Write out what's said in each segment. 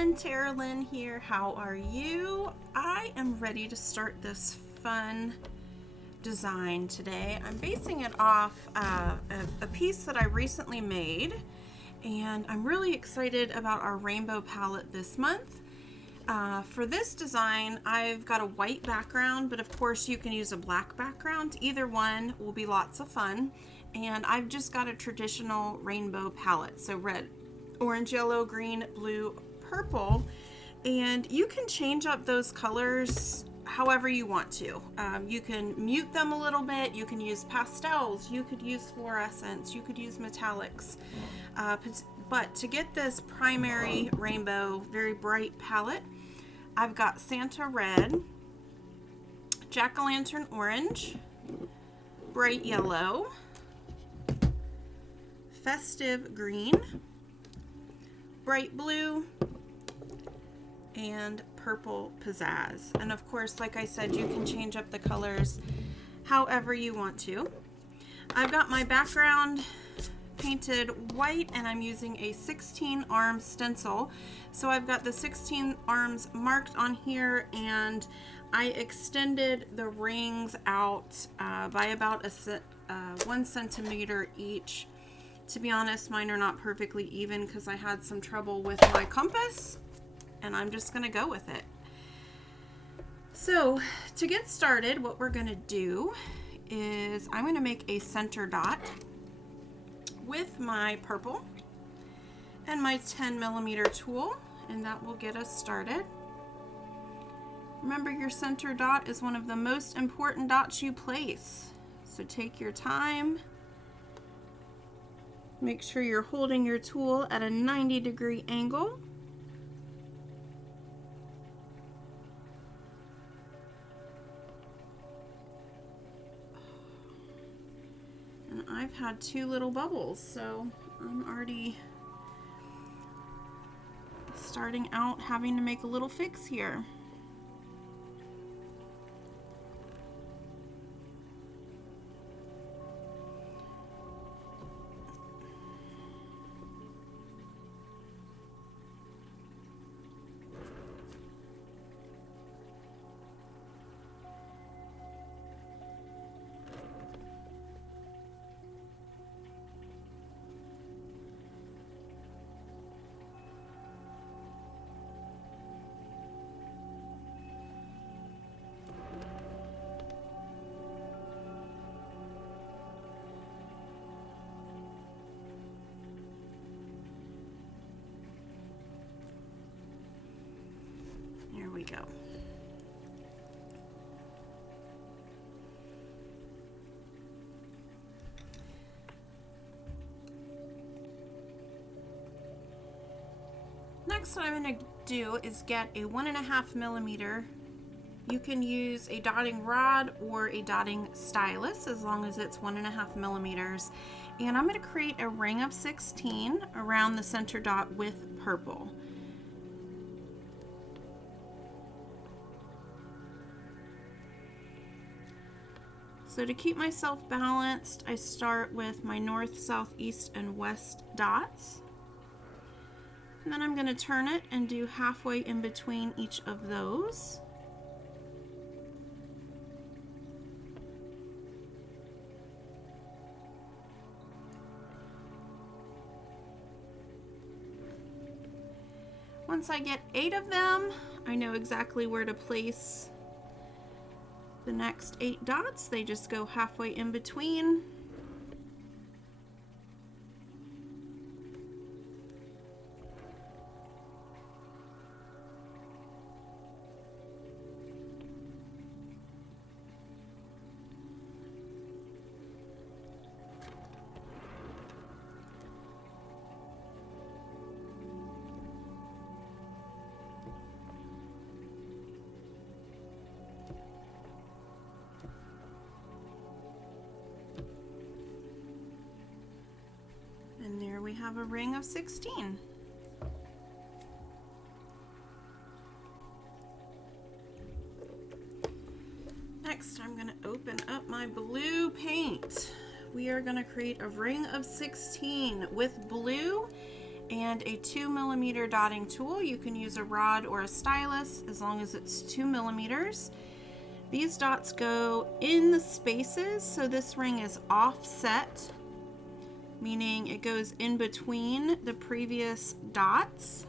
everyone, Tara Lynn here. How are you? I am ready to start this fun design today. I'm basing it off a piece that I recently made, and I'm really excited about our rainbow palette this month. For this design, I've got a white background, but of course you can use a black background. Either one will be lots of fun. And I've just got a traditional rainbow palette, so red, orange, yellow, green, blue, purple, and you can change up those colors however you want to. You can mute them a little bit, you can use pastels, you could use fluorescents, you could use metallics, but to get this primary rainbow, very bright palette, I've got Santa red, jack-o'-lantern orange, bright yellow, festive green, bright blue, and purple pizzazz. And of course, like I said, you can change up the colors however you want to. I've got my background painted white, and I'm using a 16 arm stencil. So I've got the 16 arms marked on here, and I extended the rings out by about 1 centimeter each. To be honest, mine are not perfectly even because I had some trouble with my compass, and I'm just going to go with it. So to get started, what we're going to do is I'm going to make a center dot with my purple and my 10mm tool, and that will get us started. Remember, your center dot is one of the most important dots you place, so take your time. Make sure you're holding your tool at a 90-degree angle. And I've had 2 little bubbles, so I'm already starting out having to make a little fix here. There we go. Next, what I'm going to do is get a 1.5mm. You can use a dotting rod or a dotting stylus as long as it's 1.5mm. And I'm going to create a ring of 16 around the center dot with purple. So to keep myself balanced, I start with my north, south, east, and west dots. And then I'm going to turn it and do halfway in between each of those. Once I get 8 of them, I know exactly where to place the next 8 dots. They just go halfway in between. And there we have a ring of 16. Next, I'm going to open up my blue paint. We are going to create a ring of 16 with blue and a 2mm dotting tool. You can use a rod or a stylus as long as it's 2mm. These dots go in the spaces, so this ring is offset, meaning it goes in between the previous dots.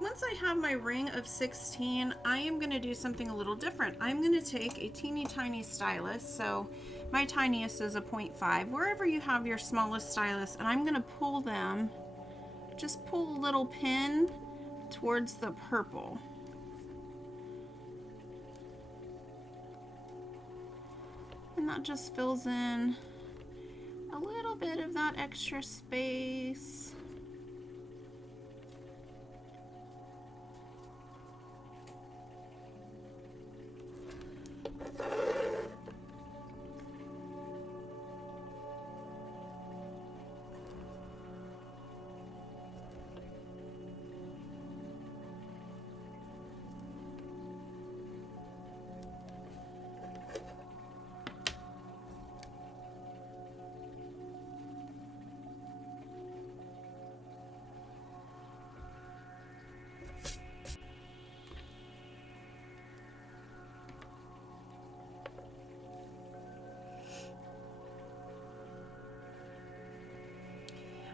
Once I have my ring of 16, I am going to do something a little different. I'm going to take a teeny tiny stylus, so my tiniest is a 0.5, wherever you have your smallest stylus, and I'm going to pull them, just pull a little pin towards the purple. And that just fills in a little bit of that extra space.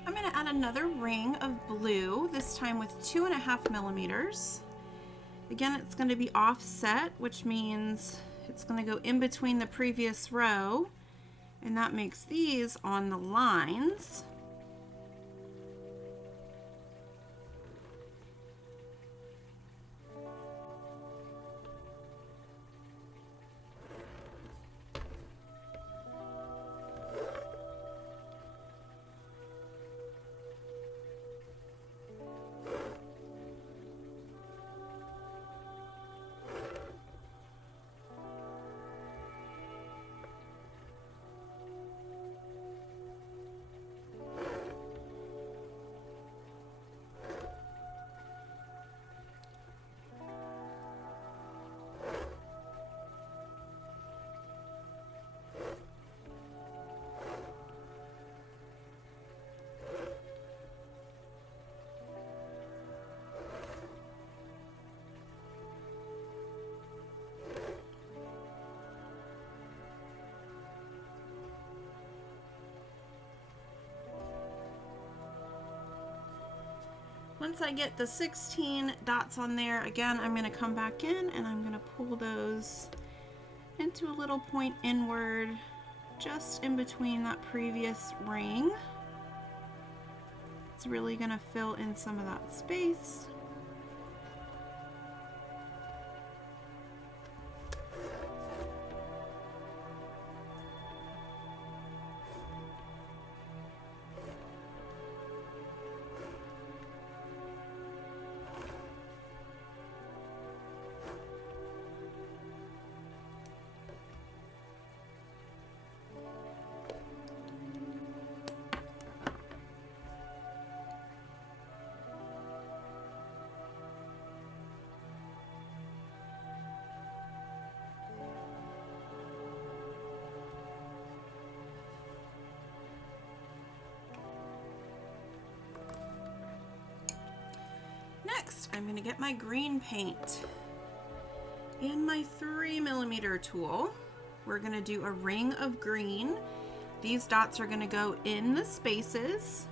I'm going to add another ring of blue, this time with 2.5mm. Again, it's going to be offset, which means it's going to go in between the previous row, and that makes these on the lines. Once I get the 16 dots on there, again, I'm going to come back in and I'm going to pull those into a little point inward, just in between that previous ring. It's really going to fill in some of that space. I'm going to get my green paint and my 3mm tool. We're going to do a ring of green. These dots are going to go in the spaces.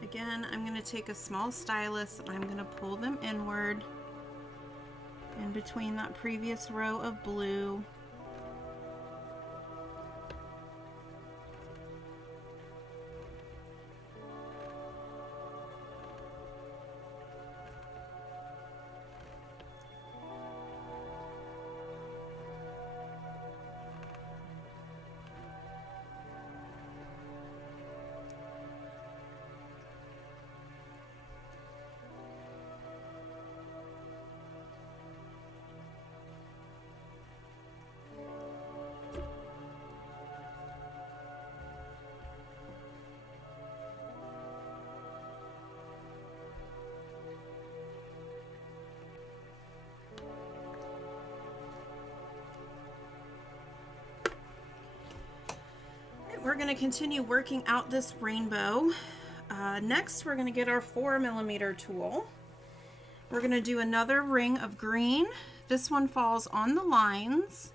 Again, I'm going to take a small stylus and I'm going to pull them inward in between that previous row of blue. We're going to continue working out this rainbow. Next, we're going to get our 4mm tool. We're going to do another ring of green. This one falls on the lines.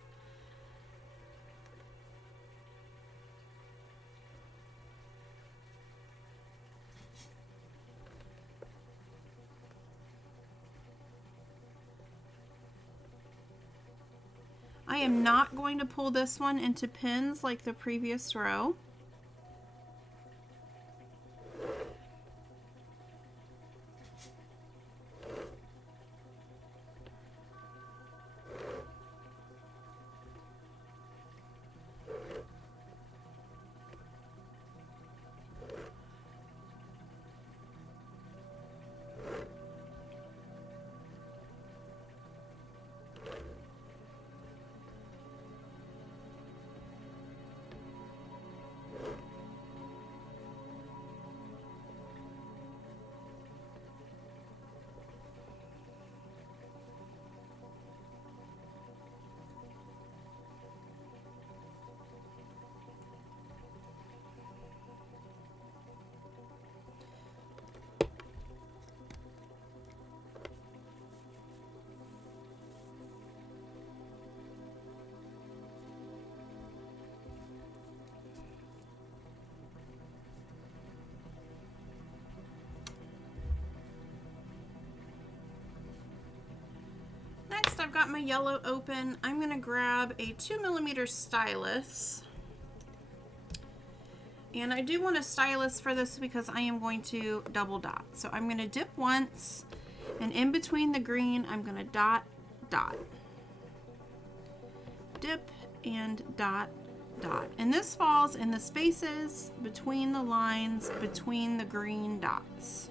I am not going to pull this one into pins like the previous row. Next, I've got my yellow open. I'm going to grab a 2mm stylus. And I do want a stylus for this because I am going to double dot. So I'm going to dip once, and in between the green, I'm going to dot, dot. Dip and dot, dot. And this falls in the spaces between the lines, between the green dots.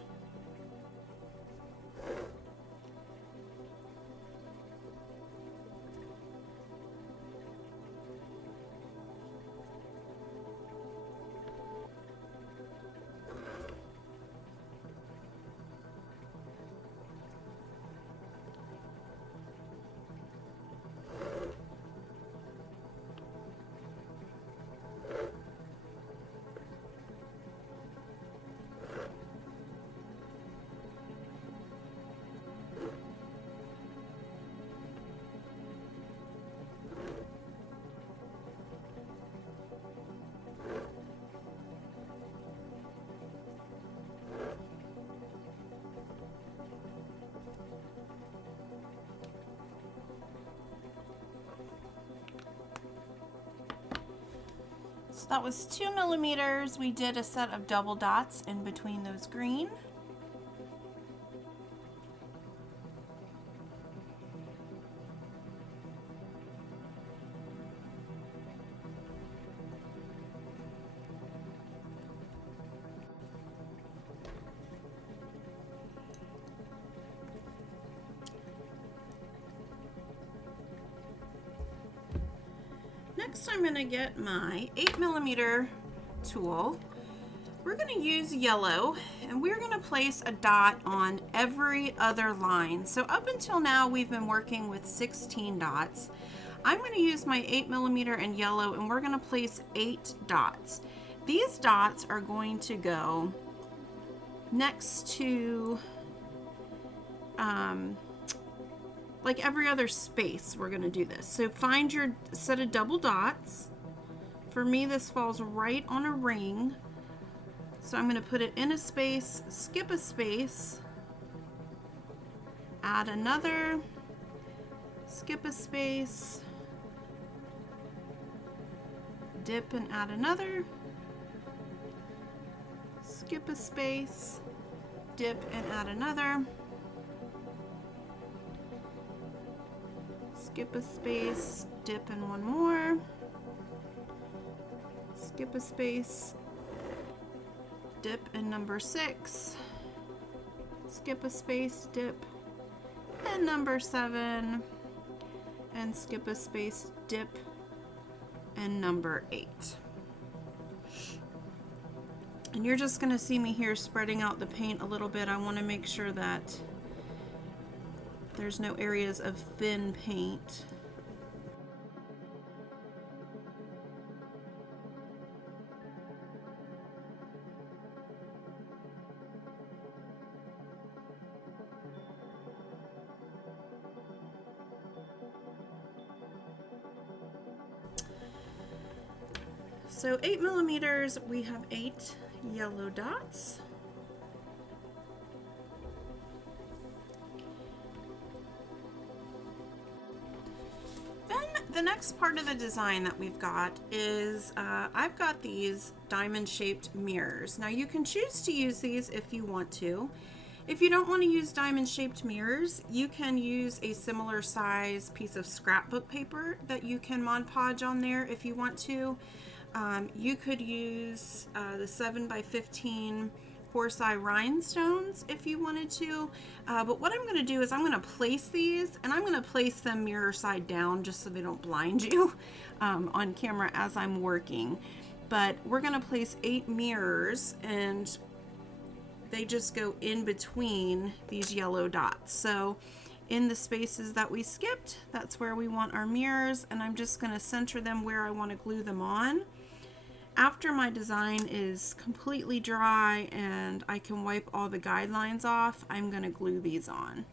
So that was 2 millimeters. We did a set of double dots in between those green. Next, I'm going to get my 8 millimeter tool. We're going to use yellow, and we're going to place a dot on every other line. So up until now, we've been working with 16 dots. I'm going to use my 8 millimeter and yellow, and we're going to place 8 dots. These dots are going to go next to like every other space. We're going to do this. So find your set of double dots. For me, this falls right on a ring. So I'm going to put it in a space, skip a space, add another, skip a space, dip and add another, skip a space, dip and add another, skip a space, dip and one more, skip a space, dip and number 6, skip a space, dip and number 7, and skip a space, dip and number 8. And you're just going to see me here spreading out the paint a little bit. I want to make sure that there's no areas of thin paint. So 8 millimeters, we have 8 yellow dots. Then the next part of the design that we've got is I've got these diamond shaped mirrors. Now you can choose to use these if you want to. If you don't want to use diamond shaped mirrors, you can use a similar size piece of scrapbook paper that you can Mod Podge on there if you want to. You could use the 7x15 horse-eye rhinestones if you wanted to, but what I'm going to do is I'm going to place these, and I'm going to place them mirror side down just so they don't blind you on camera as I'm working. But we're going to place 8 mirrors, and they just go in between these yellow dots. So in the spaces that we skipped, that's where we want our mirrors, and I'm just going to center them where I want to glue them on. After my design is completely dry and I can wipe all the guidelines off, I'm going to glue these on.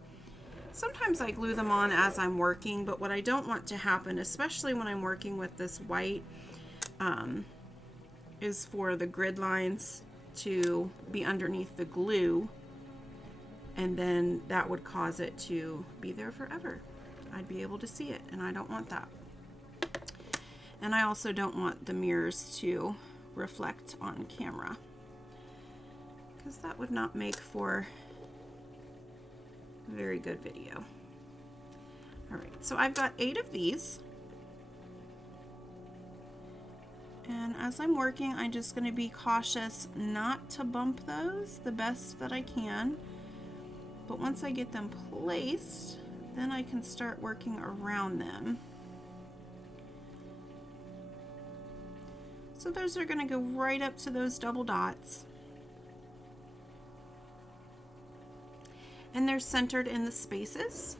Sometimes I glue them on as I'm working, but what I don't want to happen, especially when I'm working with this white, is for the grid lines to be underneath the glue, and then that would cause it to be there forever. I'd be able to see it, and I don't want that. And I also don't want the mirrors to reflect on camera, because that would not make for a very good video. All right, so I've got 8 of these. And as I'm working, I'm just going to be cautious not to bump those the best that I can. But once I get them placed, then I can start working around them. So those are going to go right up to those double dots. And they're centered in the spaces.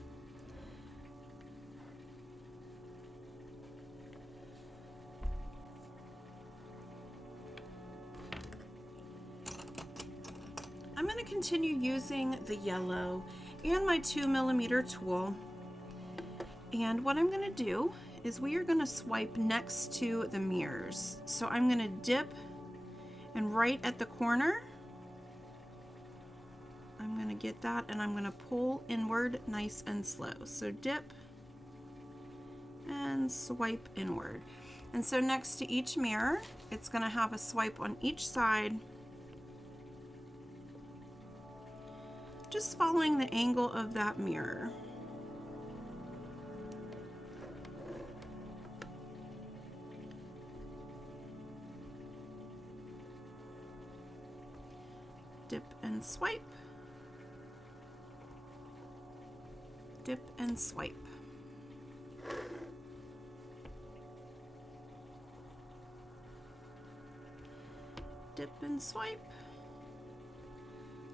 I'm going to continue using the yellow and my 2 millimeter tool. And what I'm going to do is we are going to swipe next to the mirrors. So I'm going to dip, and right at the corner, I'm going to get that, and I'm going to pull inward nice and slow. So dip and swipe inward. And so next to each mirror, it's going to have a swipe on each side, just following the angle of that mirror. Dip and swipe. Dip and swipe. Dip and swipe.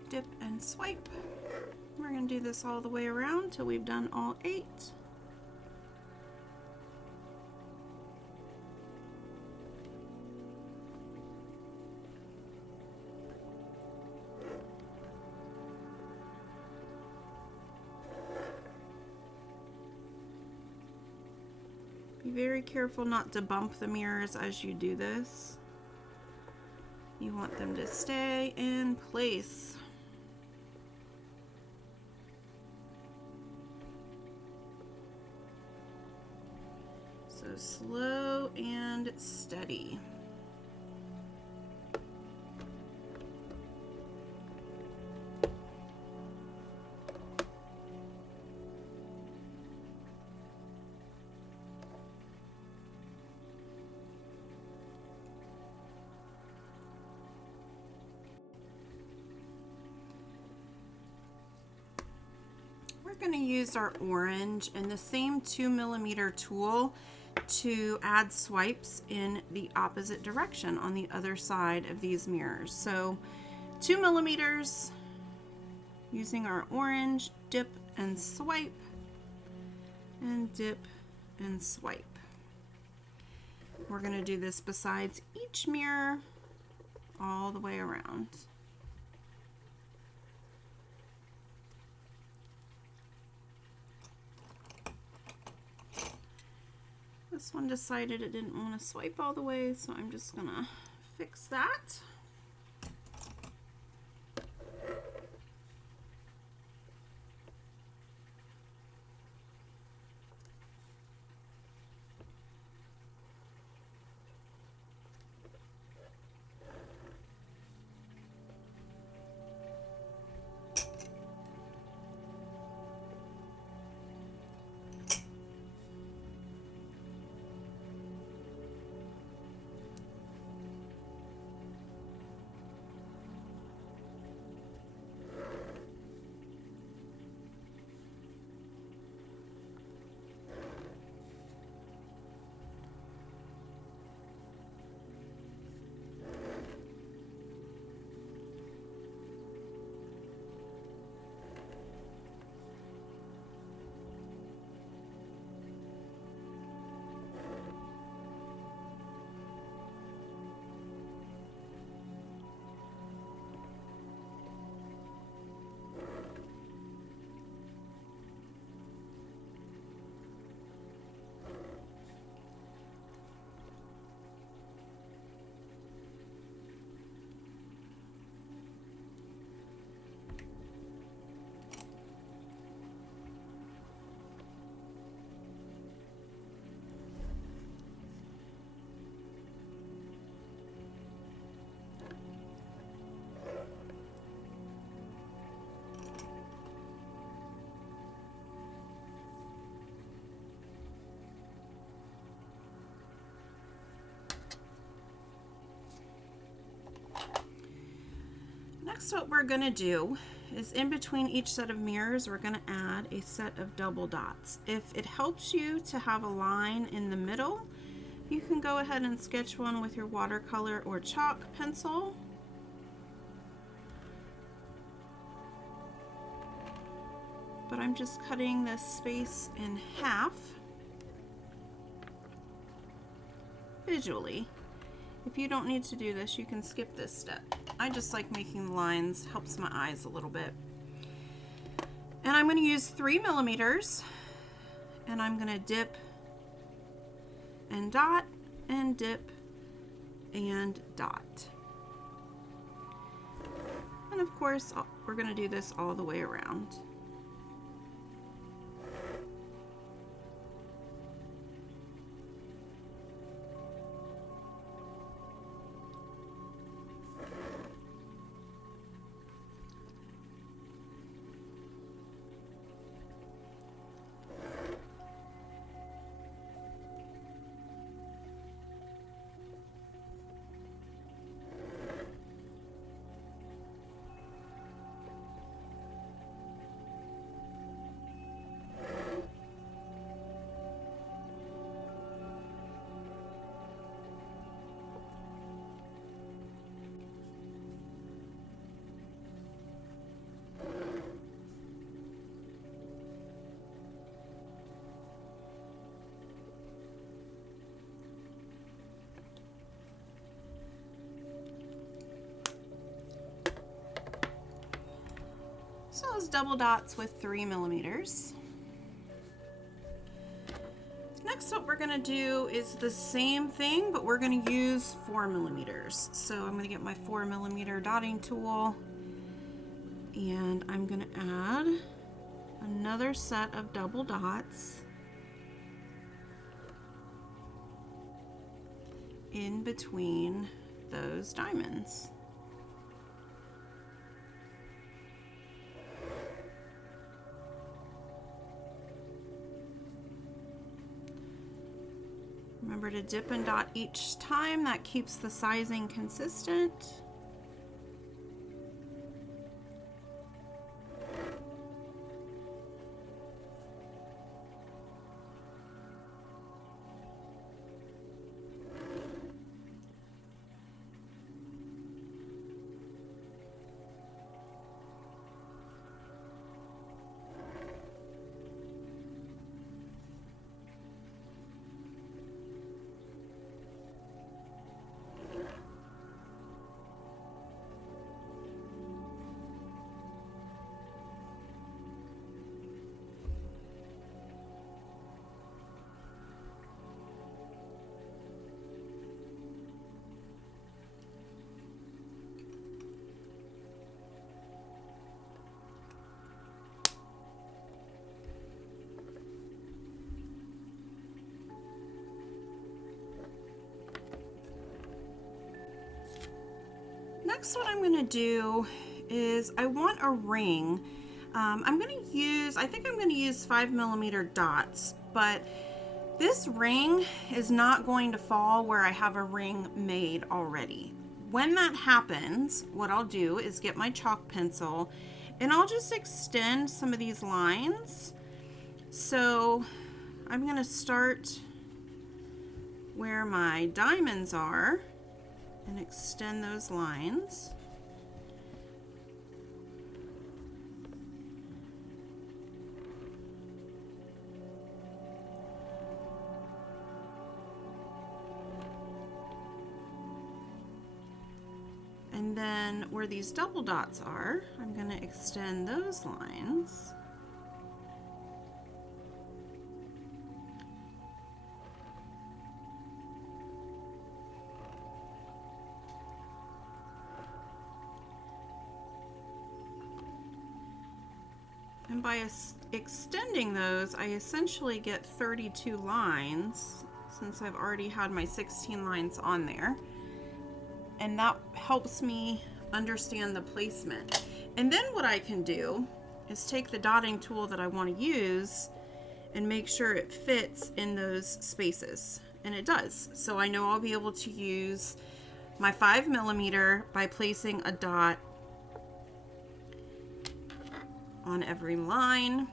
Dip and swipe. We're going to do this all the way around till we've done all 8. Be very careful not to bump the mirrors as you do this. You want them to stay in place. So slow and steady. We're going to use our orange and the same 2mm tool to add swipes in the opposite direction on the other side of these mirrors. So 2mm, using our orange, dip and swipe, and dip and swipe. We're going to do this besides each mirror all the way around. This one decided it didn't want to swipe all the way, so I'm just gonna fix that. Next, what we're going to do is in between each set of mirrors, we're going to add a set of double dots. If it helps you to have a line in the middle, you can go ahead and sketch one with your watercolor or chalk pencil. But I'm just cutting this space in half visually. If you don't need to do this, you can skip this step. I just like making the lines, helps my eyes a little bit. And I'm going to use 3mm, and I'm going to dip and dot and dip and dot. And of course, we're going to do this all the way around. So those double dots with 3 millimeters. Next, what we're gonna do is the same thing, but we're gonna use 4 millimeters. So I'm gonna get my 4 millimeter dotting tool, and I'm gonna add another set of double dots in between those diamonds. Remember to dip and dot each time. That keeps the sizing consistent. Next, what I'm going to do is I want a ring. I'm going to use, I think I'm going to use 5 millimeter dots, but this ring is not going to fall where I have a ring made already. When that happens, what I'll do is get my chalk pencil and I'll just extend some of these lines. So I'm going to start where my diamonds are and extend those lines. And then where these double dots are, I'm going to extend those lines. And by extending those, I essentially get 32 lines, since I've already had my 16 lines on there. And that helps me understand the placement. And then what I can do is take the dotting tool that I want to use and make sure it fits in those spaces. And it does. So I know I'll be able to use my 5 millimeter by placing a dot on every line.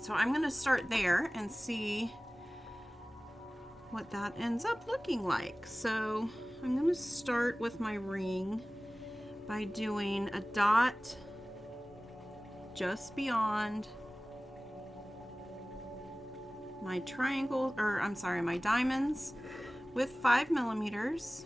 So I'm going to start there and see what that ends up looking like. So I'm going to start with my ring by doing a dot just beyond my triangle, or I'm sorry, my diamonds with 5 millimeters.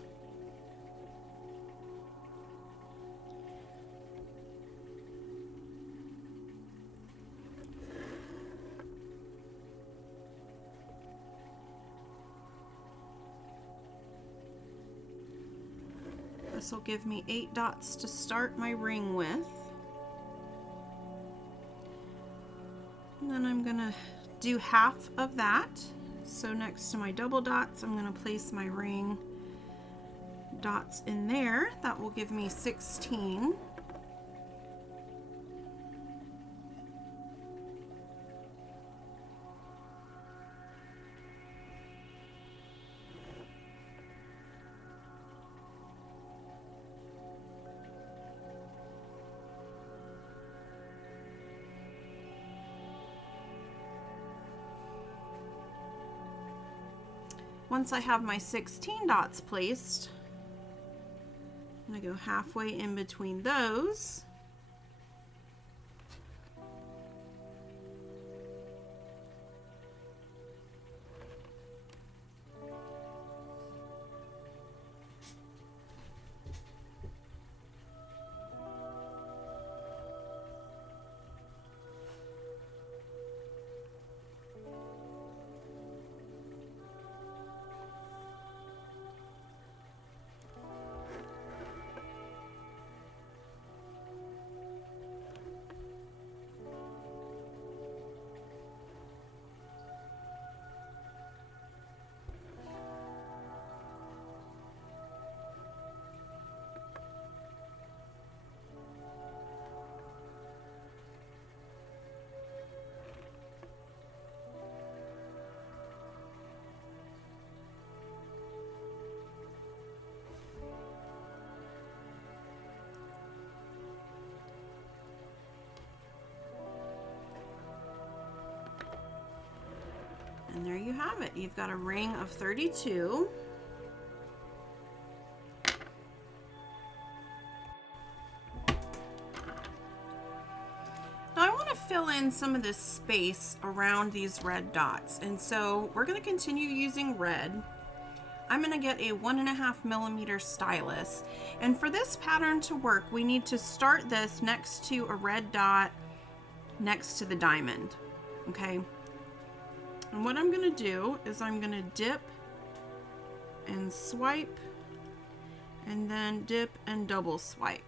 This will give me 8 dots to start my ring with. And then I'm gonna do half of that. So next to my double dots, I'm gonna place my ring dots in there. That will give me 16. Once I have my 16 dots placed, I'm going to go halfway in between those. have it. You've got a ring of 32. Now I want to fill in some of this space around these red dots, and so we're going to continue using red. I'm going to get a 1.5mm stylus, and for this pattern to work we need to start this next to a red dot next to the diamond. Okay, and what I'm going to do is I'm going to dip and swipe and then dip and double swipe,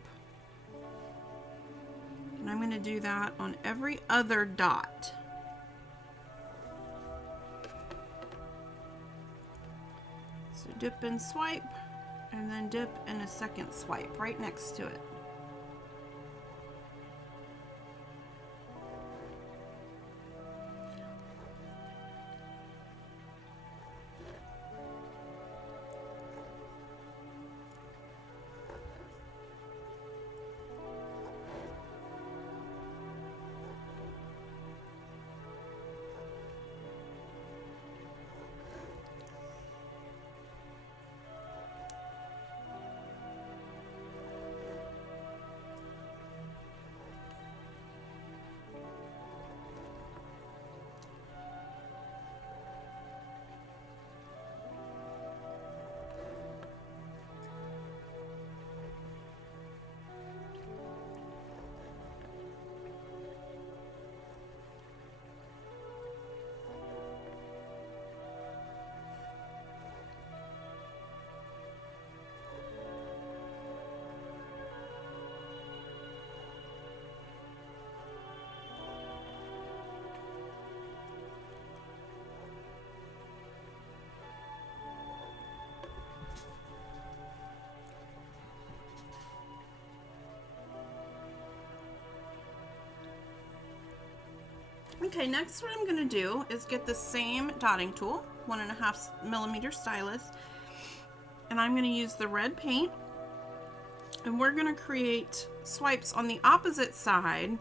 and I'm going to do that on every other dot. So dip and swipe, and then dip and a second swipe right next to it. Okay, next what I'm going to do is get the same dotting tool, 1.5mm stylus, and I'm going to use the red paint, and we're going to create swipes on the opposite side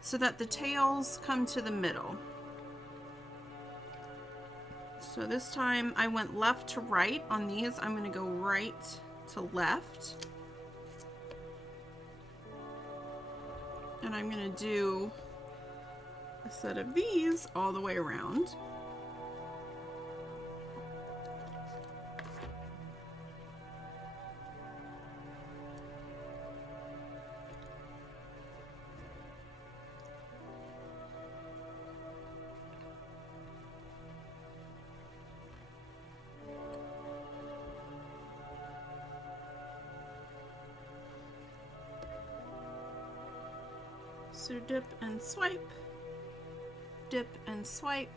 so that the tails come to the middle. So this time I went left to right on these. I'm going to go right to left, and I'm going to do a set of these all the way around. So dip and swipe, dip and swipe.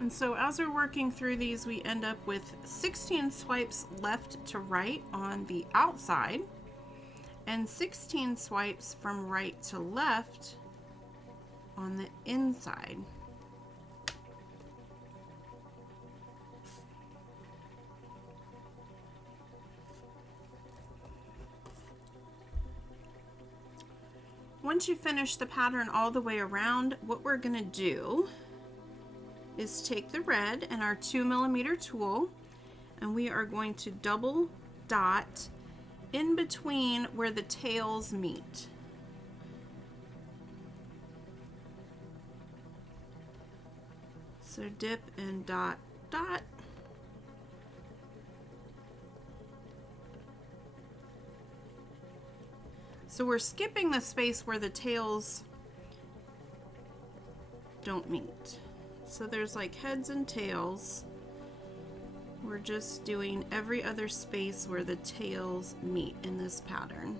And so as we're working through these, we end up with 16 swipes left to right on the outside and 16 swipes from right to left on the inside. Once you finish the pattern all the way around, what we're going to do is take the red and our 2mm tool, and we are going to double dot in between where the tails meet. So dip and dot, dot. So we're skipping the space where the tails don't meet. So there's like heads and tails. We're just doing every other space where the tails meet in this pattern.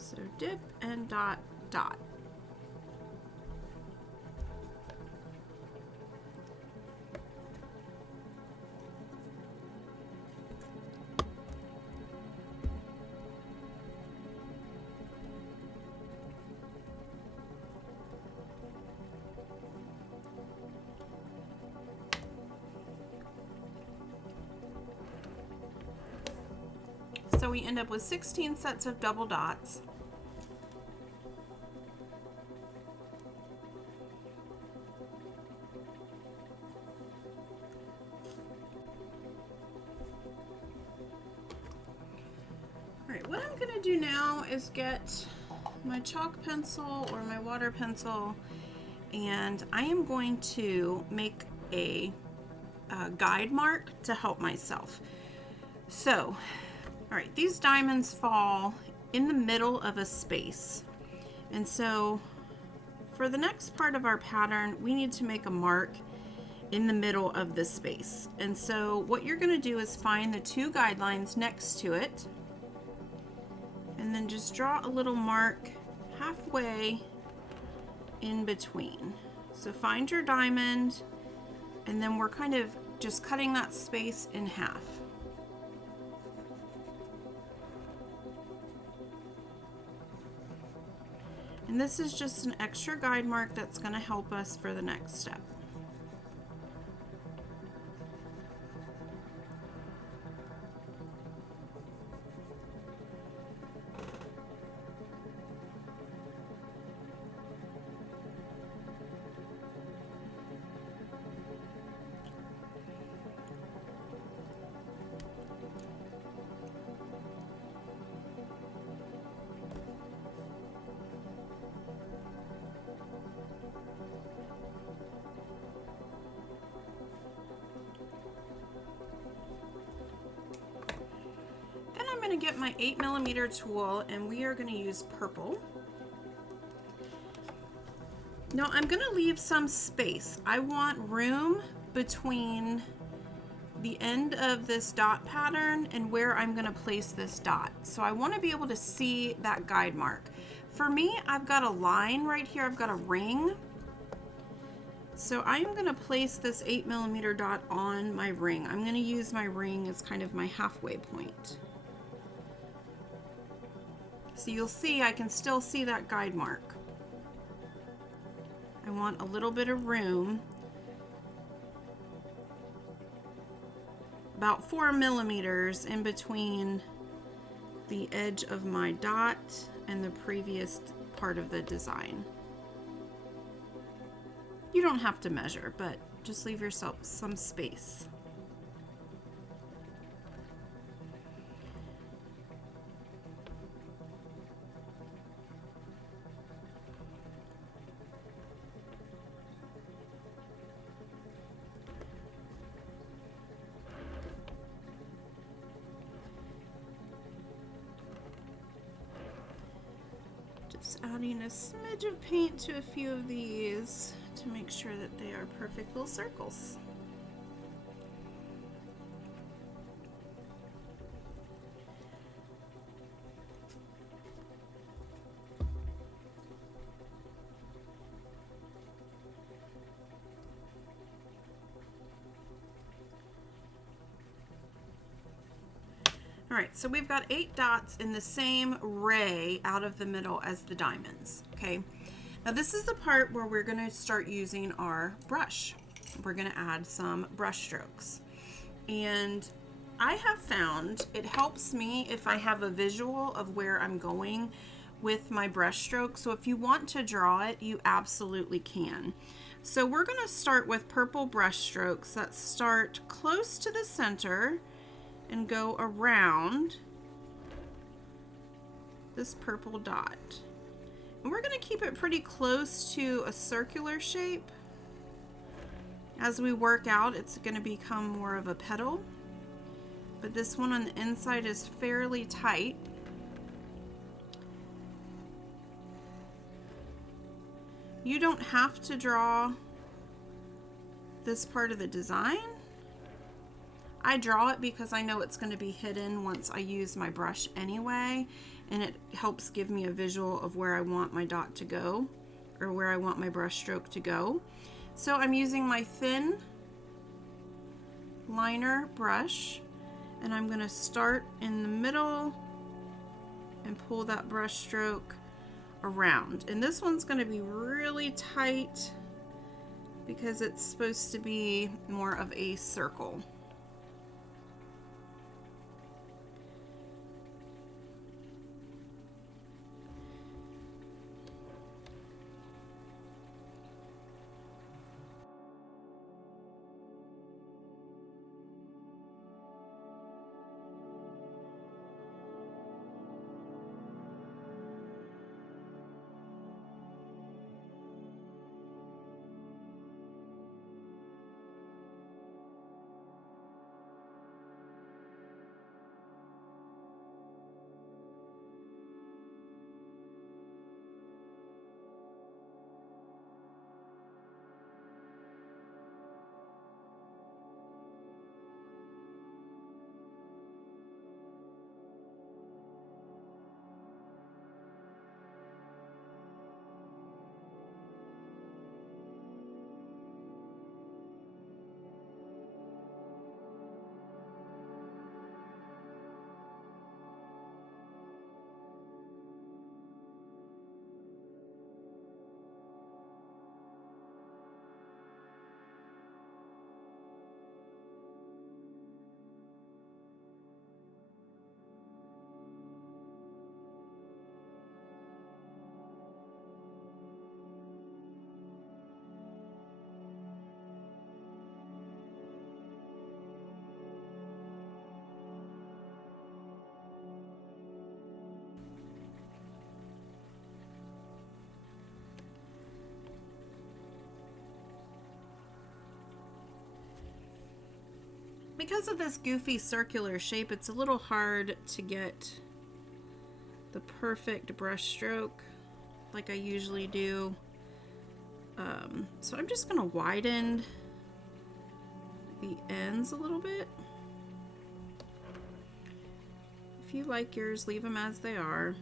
So dip and dot, dot. So we end up with 16 sets of double dots. All right, what I'm gonna do now is get my chalk pencil or my water pencil, and I am going to make a guide mark to help myself. So, all right, these diamonds fall in the middle of a space. And so for the next part of our pattern, we need to make a mark in the middle of this space. And so what you're gonna do is find the two guidelines next to it, and then just draw a little mark halfway in between. So find your diamond, and then we're kind of just cutting that space in half. And this is just an extra guide mark that's going to help us for the next step. I'm going to get my 8mm tool, and we are going to use purple. Now I'm going to leave some space. I want room between the end of this dot pattern and where I'm going to place this dot. So I want to be able to see that guide mark. For me, I've got a line right here. I've got a ring. So I am going to place this 8mm dot on my ring. I'm going to use my ring as kind of my halfway point. So you'll see I can still see that guide mark. I want a little bit of room, about 4mm in between the edge of my dot and the previous part of the design. You don't have to measure, but just leave yourself some space. Just adding a smidge of paint to a few of these to make sure that they are perfect little circles. All right, so we've got 8 dots in the same ray out of the middle as the diamonds, okay? Now this is the part where we're gonna start using our brush. We're gonna add some brush strokes. And I have found it helps me if I have a visual of where I'm going with my brush stroke. So if you want to draw it, you absolutely can. So we're going to start with purple brush strokes that start close to the center and go around this purple dot. And we're going to keep it pretty close to a circular shape. As we work out, it's going to become more of a petal. But this one on the inside is fairly tight. You don't have to draw this part of the design. I draw it because I know it's going to be hidden once I use my brush anyway, and it helps give me a visual of where I want my dot to go, or where I want my brush stroke to go. So I'm using my thin liner brush, and I'm going to start in the middle and pull that brush stroke around. And this one's going to be really tight because it's supposed to be more of a circle. Because of this goofy circular shape, it's a little hard to get the perfect brush stroke like I usually do. So I'm just going to widen the ends a little bit. If you like yours, leave them as they are.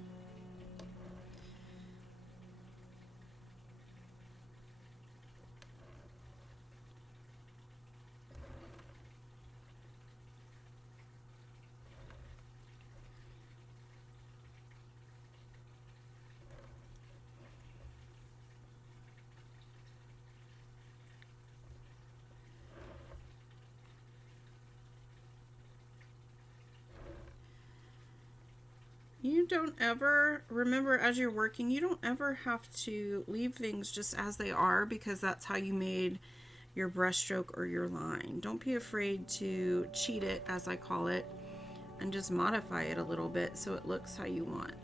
You don't ever, remember as you're working, you don't ever have to leave things just as they are because that's how you made your brush stroke or your line. Don't be afraid to cheat it, as I call it, and just modify it a little bit so it looks how you want.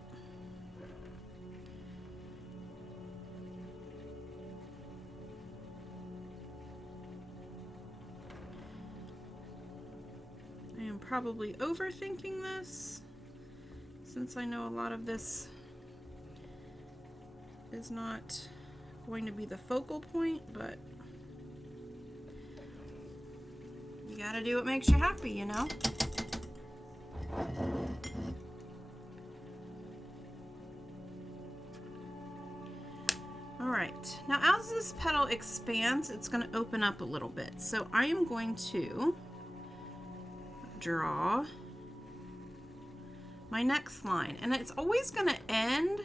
I am probably overthinking this, since I know a lot of this is not going to be the focal point, but you gotta do what makes you happy, you know? All right, now as this petal expands, it's gonna open up a little bit. So I am going to draw my next line, and it's always going to end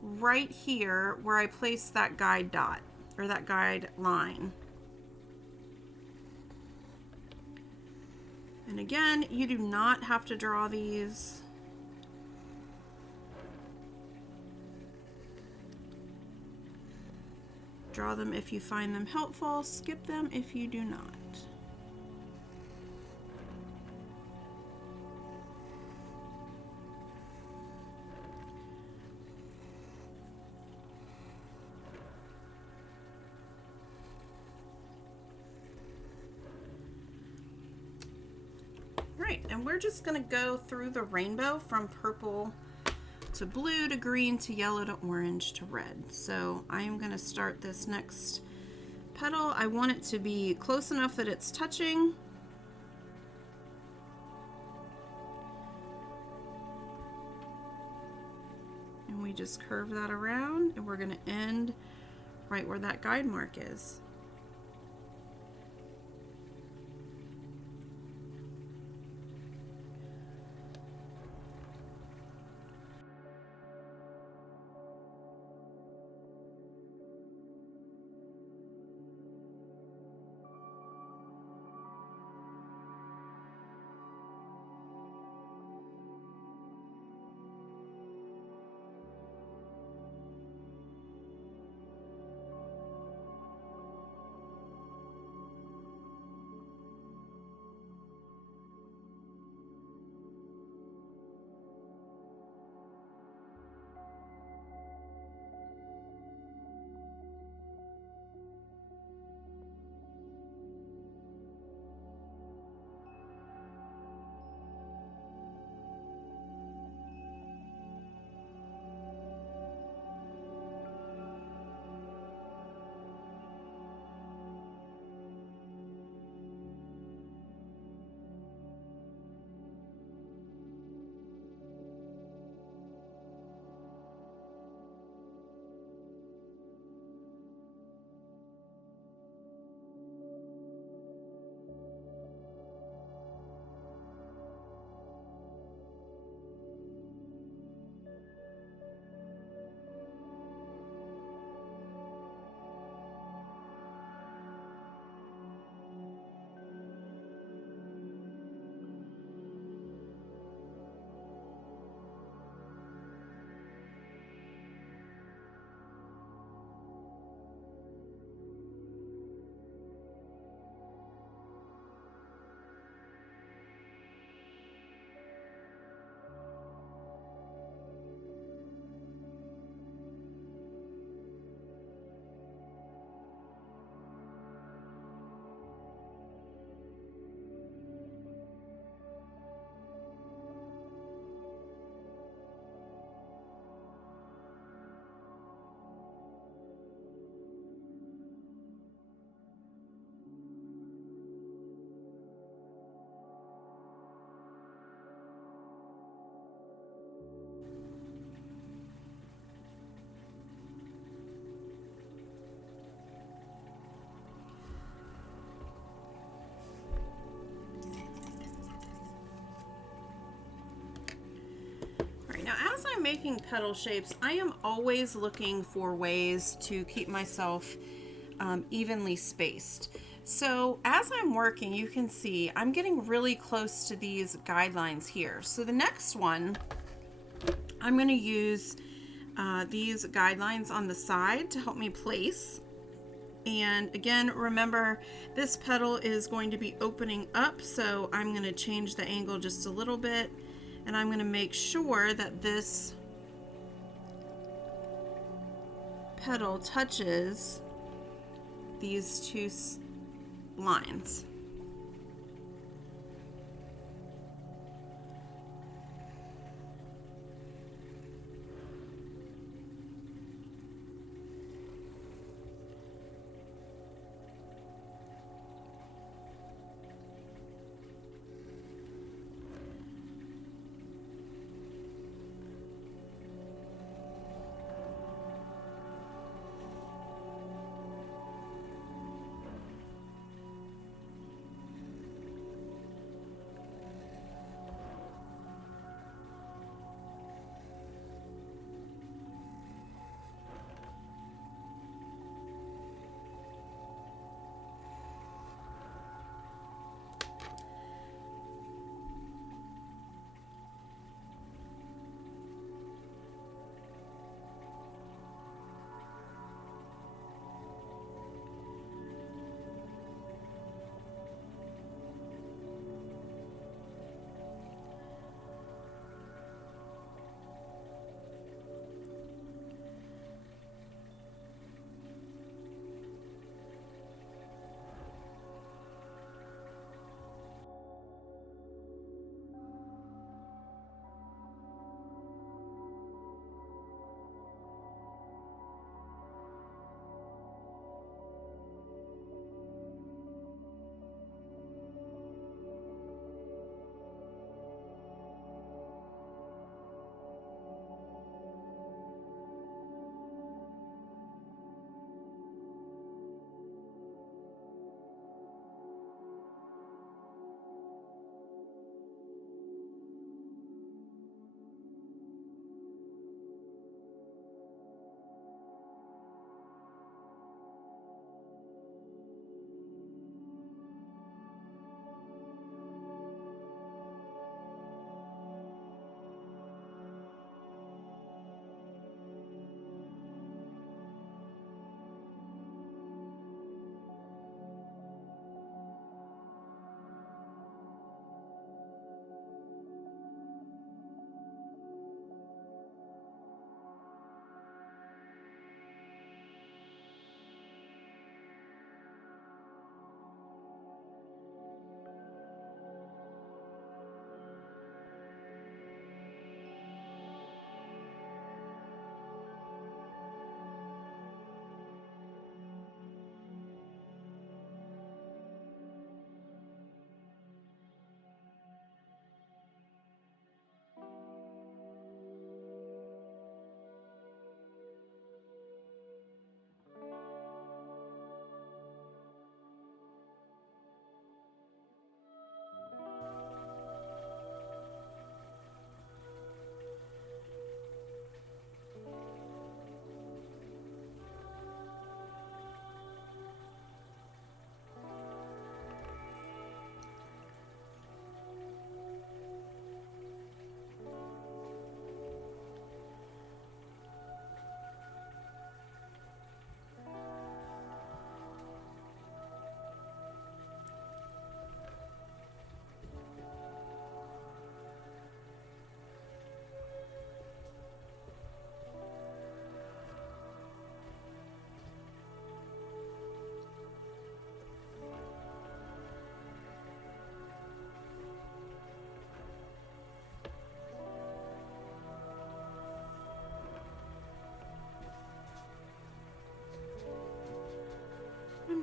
right here where I place that guide dot or that guide line. And again, you do not have to draw these Draw them if you find them helpful, skip them if you do not. Right, and we're just going to go through the rainbow from purple to blue to green to yellow to orange to red. So I am going to start this next petal. I want it to be close enough that it's touching. And we just curve that around, and we're going to end right where that guide mark is. Now, as I'm making petal shapes, I am always looking for ways to keep myself evenly spaced. So as I'm working, you can see I'm getting really close to these guidelines here. So the next one, I'm going to use these guidelines on the side to help me place. And again, remember, this petal is going to be opening up, so I'm going to change the angle just a little bit. And I'm going to make sure that this petal touches these two lines.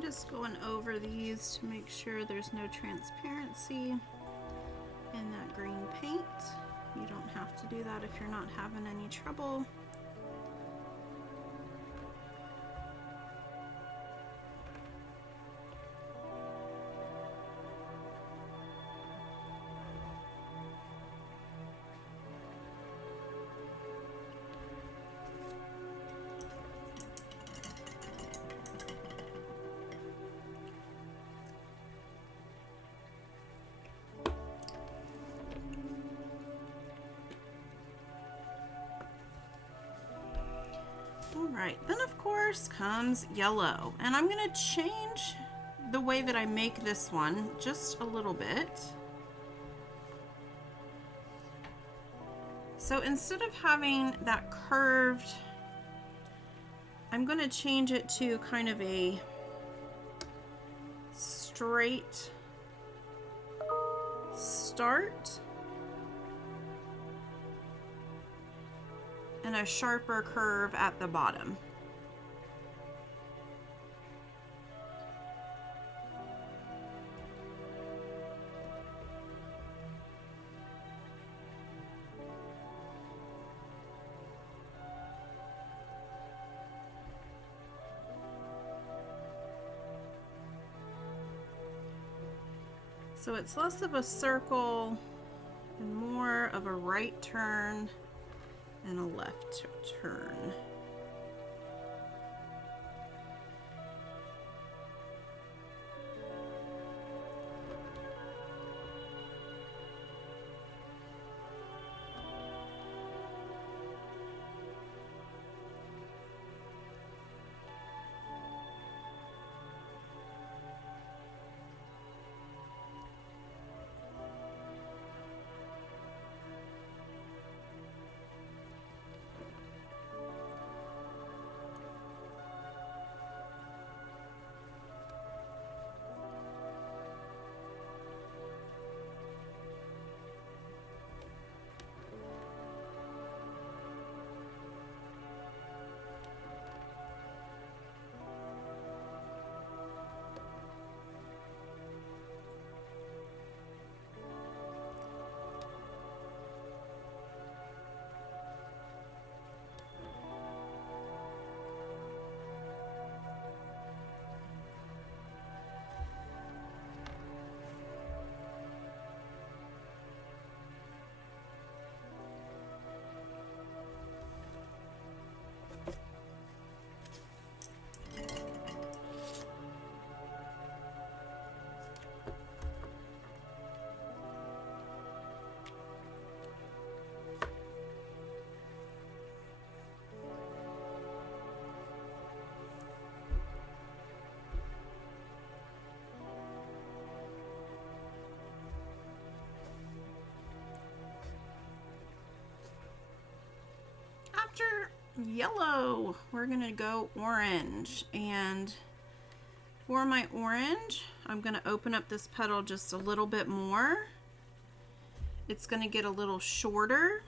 just going over these to make sure there's no transparency in that green paint. You don't have to do that if you're not having any trouble. Alright, then of course comes yellow, and I'm going to change the way that I make this one just a little bit. So instead of having that curved, I'm going to change it to kind of a straight start and a sharper curve at the bottom. So it's less of a circle and more of a right turn and a left turn. After yellow, we're gonna go orange, and for my orange, I'm gonna open up this petal just a little bit more. It's gonna get a little shorter.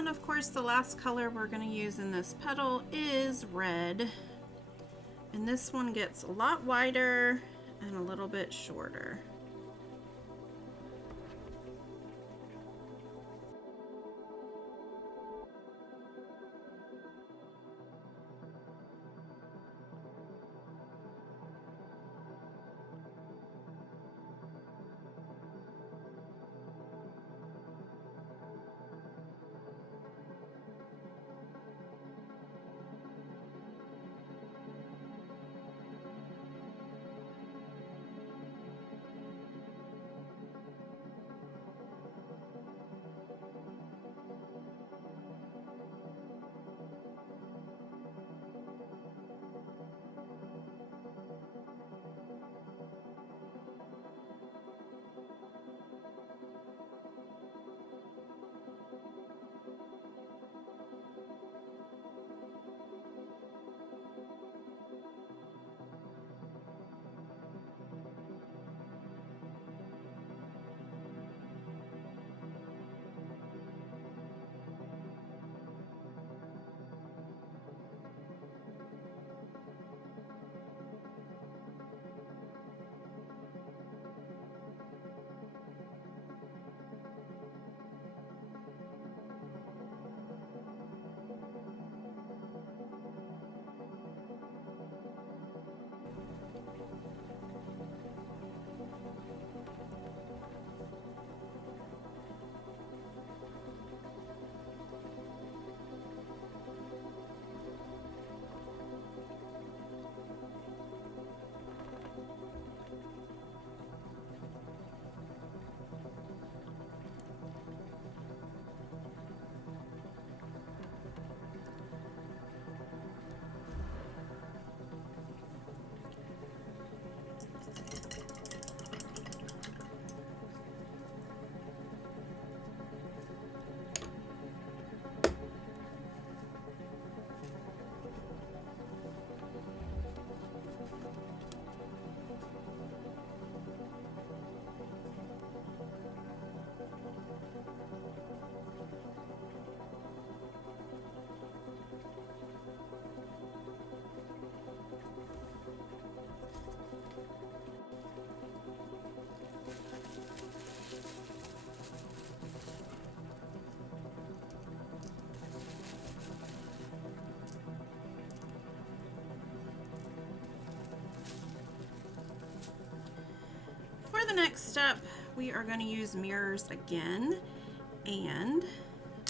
then of course the last color we're going to use in this petal is red. And this one gets a lot wider and a little bit shorter. For the next step, we are going to use mirrors again, and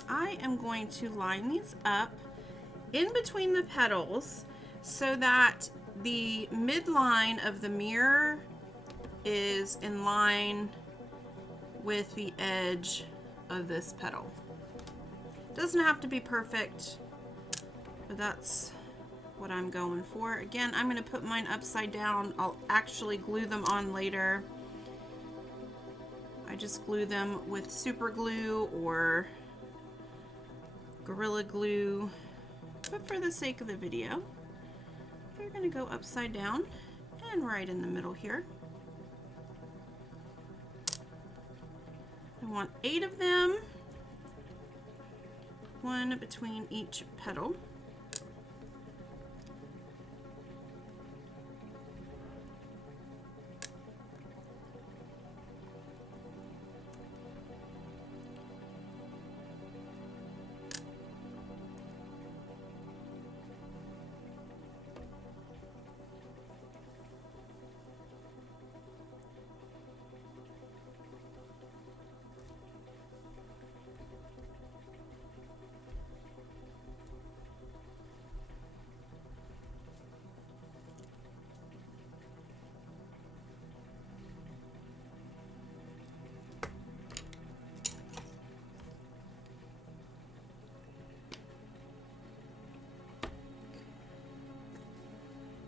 I am going to line these up in between the petals so that the midline of the mirror is in line with the edge of this petal. Doesn't have to be perfect, but that's what I'm going for. Again, I'm going to put mine upside down. I'll actually glue them on later. I just glue them with super glue or Gorilla Glue, but for the sake of the video, they're going to go upside down and right in the middle here. I want 8 of them, 1 between each petal.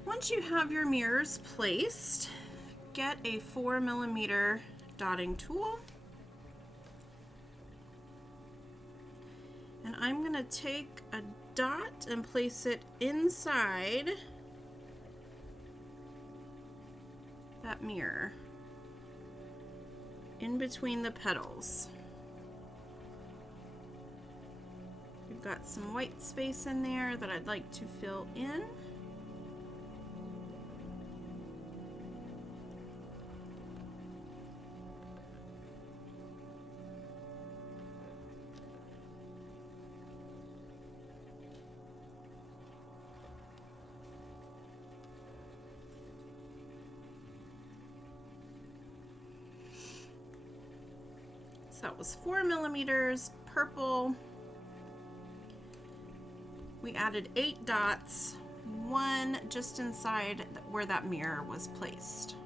Once you have your mirrors placed, get a 4mm dotting tool, and I'm going to take a dot and place it inside that mirror, in between the petals. got some white space in there that I'd like to fill in. So that was 4 millimeters purple. We added 8 dots, 1 just inside where that mirror was placed.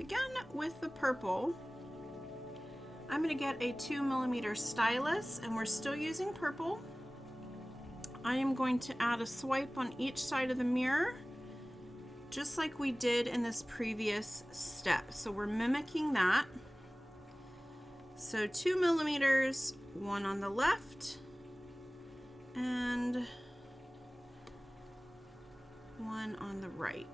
Again, with the purple, I'm going to get a 2 millimeter stylus, and we're still using purple. I am going to add a swipe on each side of the mirror, just like we did in this previous step. So we're mimicking that. So 2 millimeters, 1 on the left, and 1 on the right.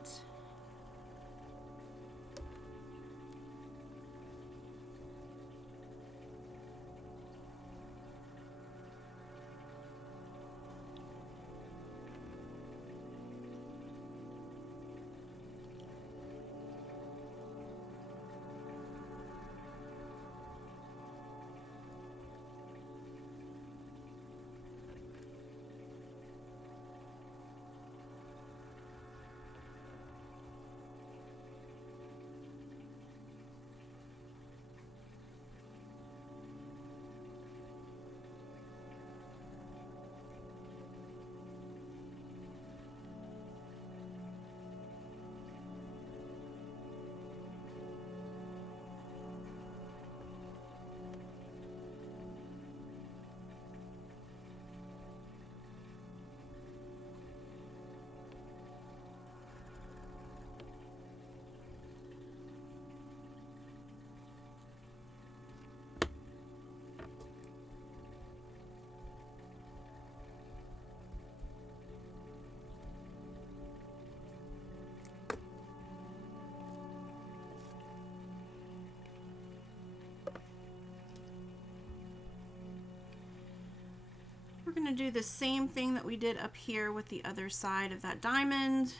We're going to do the same thing that we did up here with the other side of that diamond,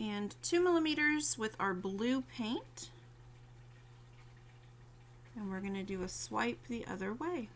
and 2 millimeters with our blue paint, and we're going to do a swipe the other way.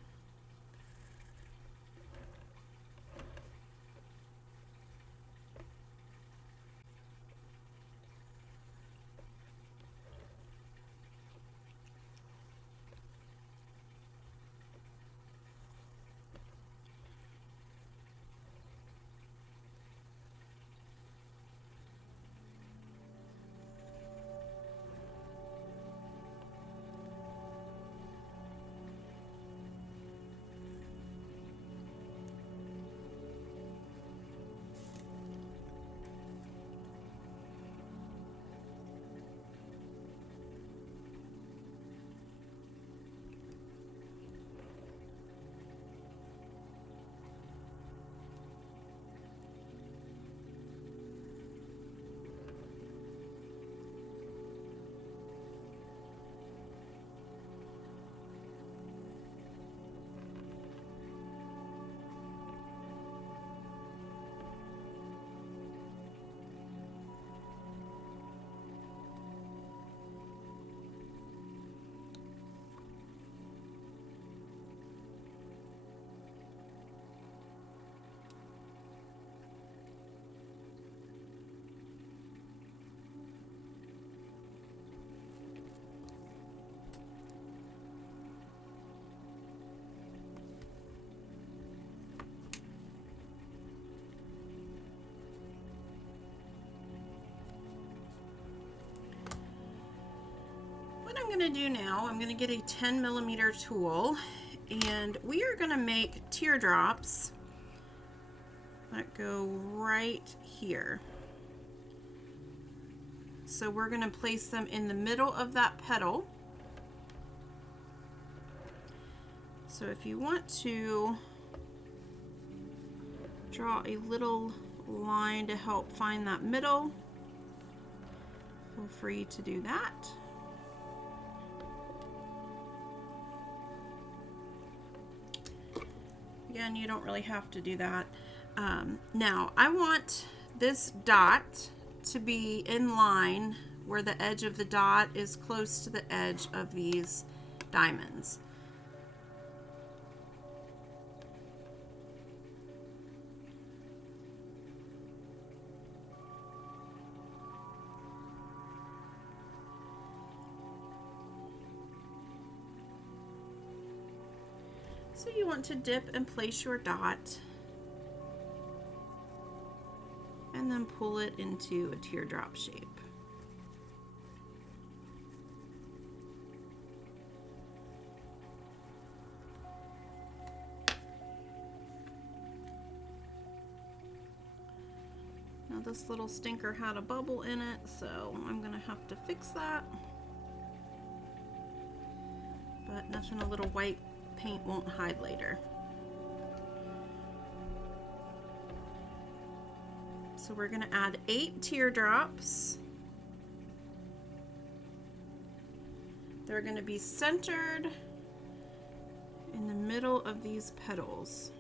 I'm going to do now, I'm going to get a 10 millimeter tool, and we are going to make teardrops that go right here. So we're going to place them in the middle of that petal. So if you want to draw a little line to help find that middle, feel free to do that. Again, you don't really have to do that. Now I want this dot to be in line where the edge of the dot is close to the edge of these diamonds. So you want to dip and place your dot and then pull it into a teardrop shape. Now this little stinker had a bubble in it, so I'm gonna have to fix that. But nothing a little white paint won't hide later. So we're going to add 8 teardrops. They're going to be centered in the middle of these petals.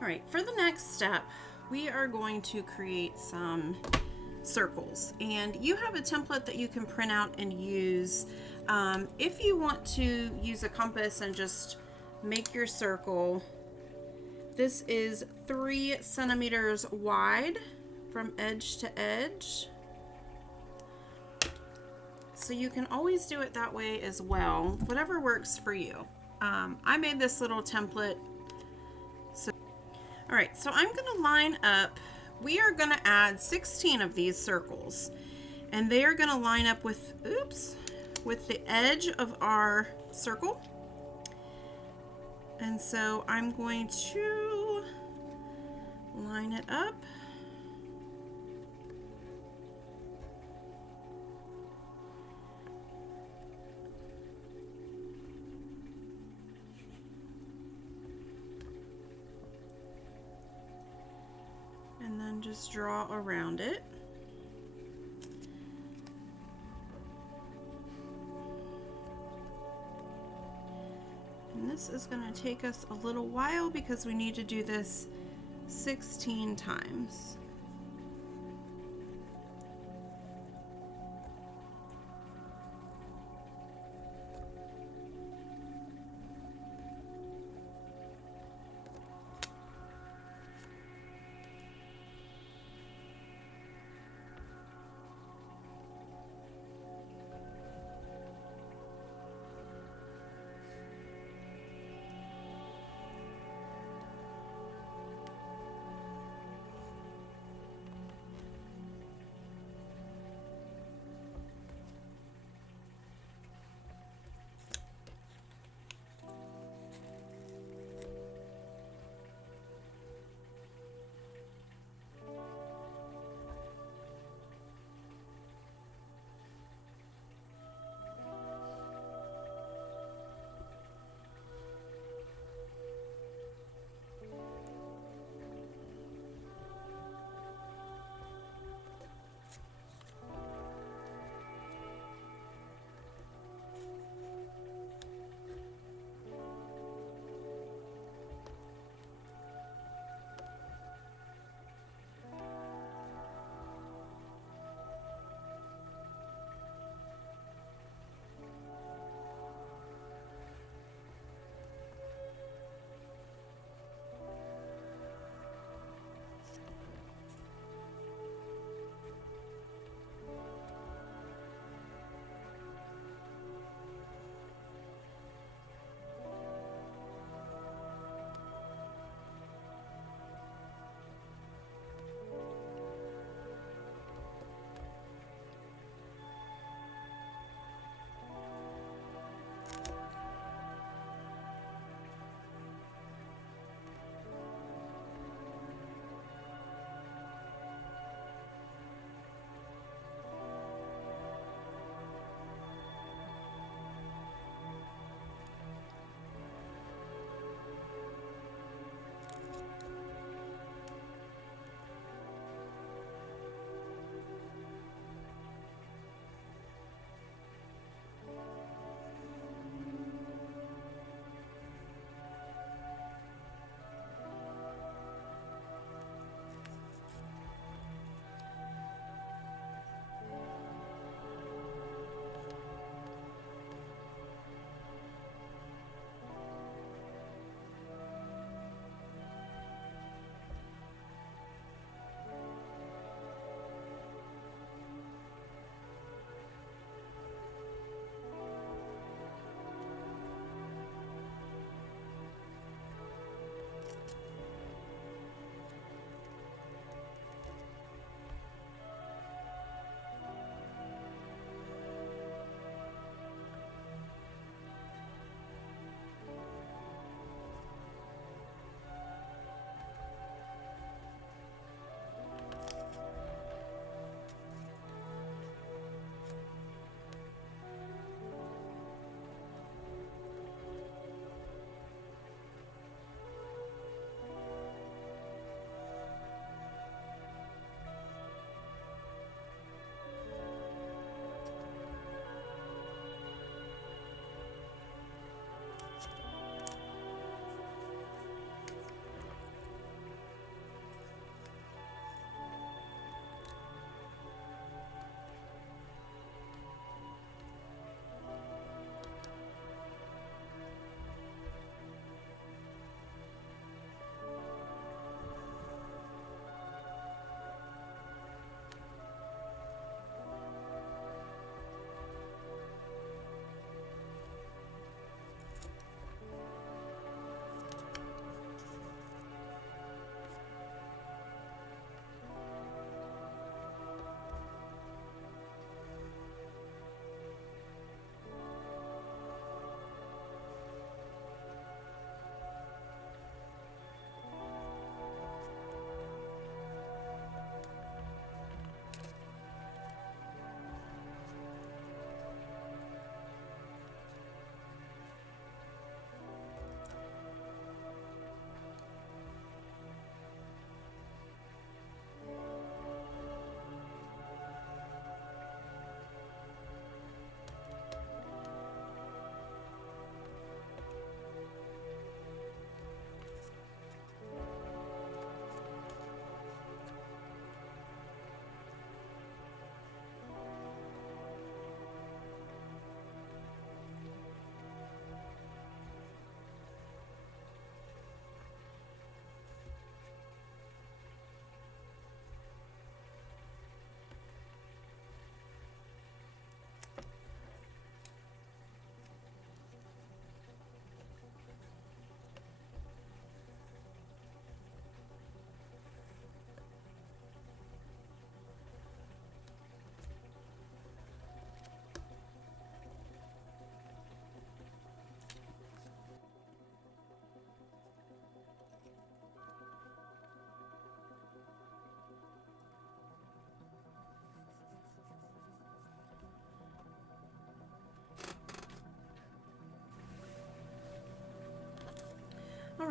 All right, for the next step, we are going to create some circles, and you have a template that you can print out and use. If you want to use a compass and just make your circle, this is 3 centimeters wide from edge to edge. So you can always do it that way as well, whatever works for you. I made this little template. So, all right, so I'm gonna line up, we are gonna add 16 of these circles, and they are gonna line up with, with the edge of our circle. And so I'm going to line it up. And then just draw around it. And this is going to take us a little while because we need to do this 16 times.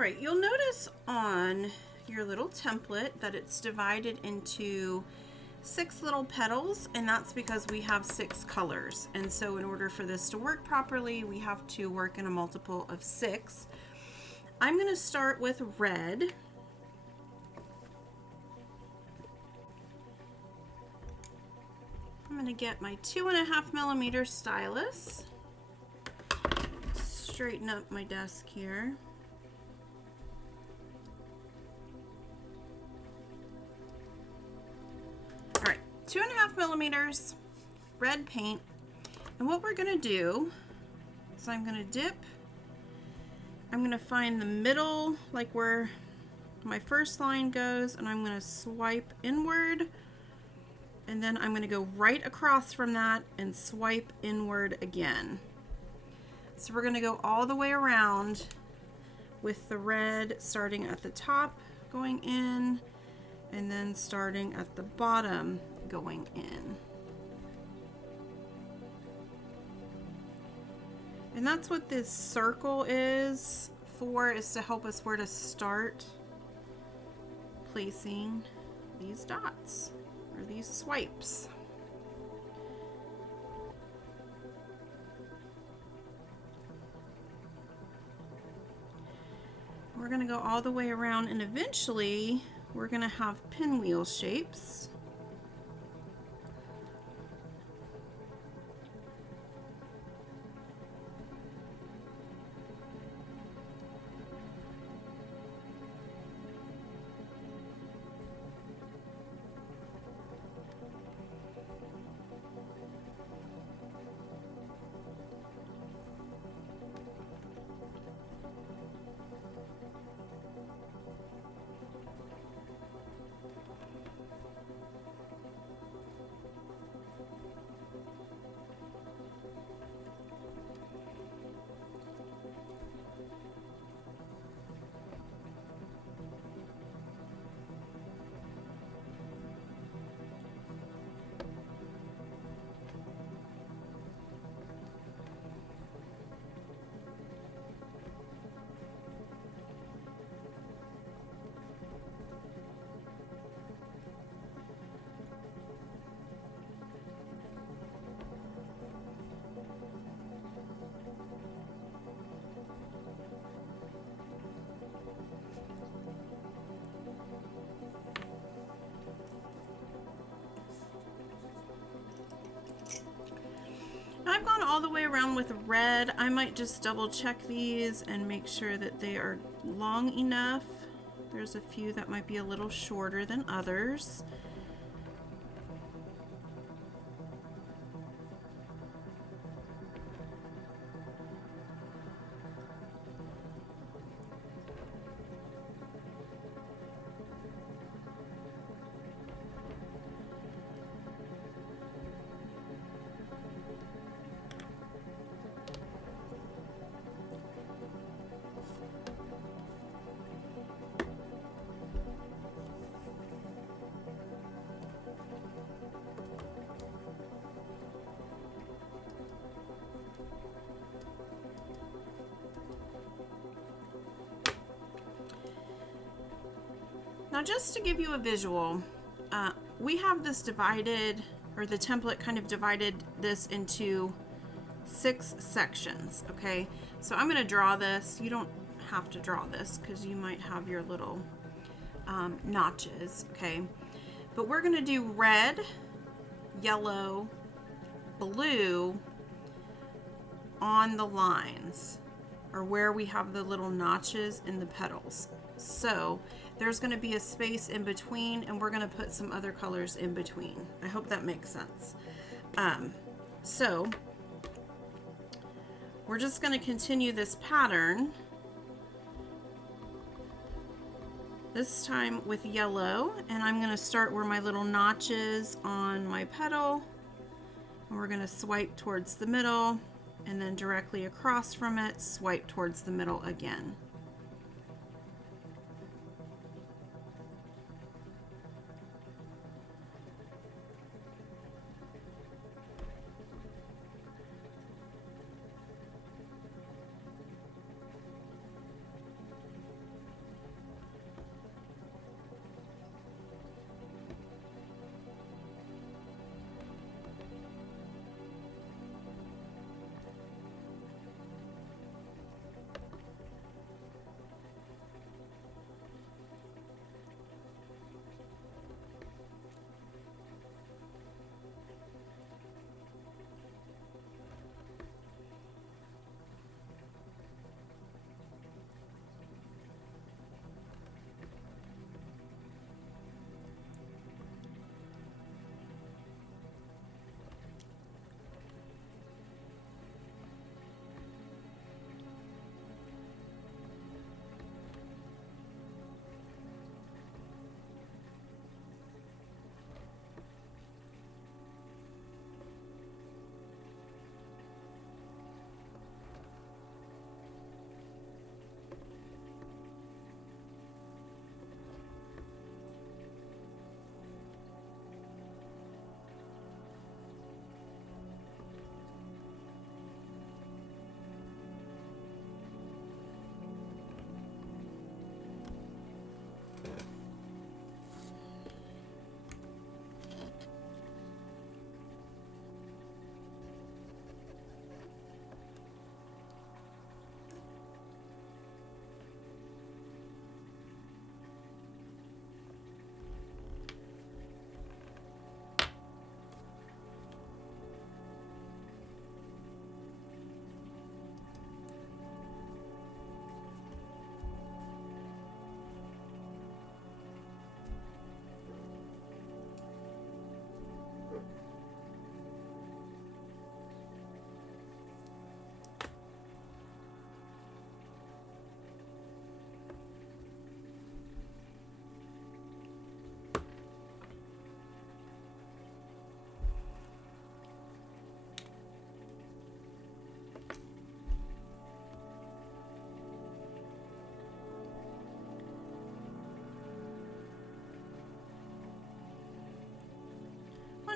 right, you'll notice on your little template that it's divided into 6 little petals, and that's because we have 6 colors. And so in order for this to work properly, we have to work in a multiple of 6. I'm going to start with red. I'm going to get my 2.5 millimeter stylus, straighten up my desk here. All right, 2.5 millimeters red paint. And what we're going to do is I'm going to dip. I'm going to find the middle, like where my first line goes, and I'm going to swipe inward. And then I'm going to go right across from that and swipe inward again. So we're going to go all the way around with the red starting at the top going in and then starting at the bottom going in. And that's what this circle is for, is to help us where to start placing these dots. Or these swipes. We're going to go all the way around, and eventually we're going to have pinwheel shapes. I've gone all the way around with red. I might just double check these and make sure that they are long enough. There's a few that might be a little shorter than others. Now, just to give you a visual, we have this divided, or the template kind of divided this into 6 sections, okay? So I'm going to draw this. You don't have to draw this because you might have your little notches, okay? But we're going to do red, yellow, blue on the lines, or where we have the little notches in the petals. So there's going to be a space in between, and we're going to put some other colors in between. I hope that makes sense. So we're just going to continue this pattern, this time with yellow, and I'm going to start where my little notch is on my petal, and we're going to swipe towards the middle, and then directly across from it, swipe towards the middle again.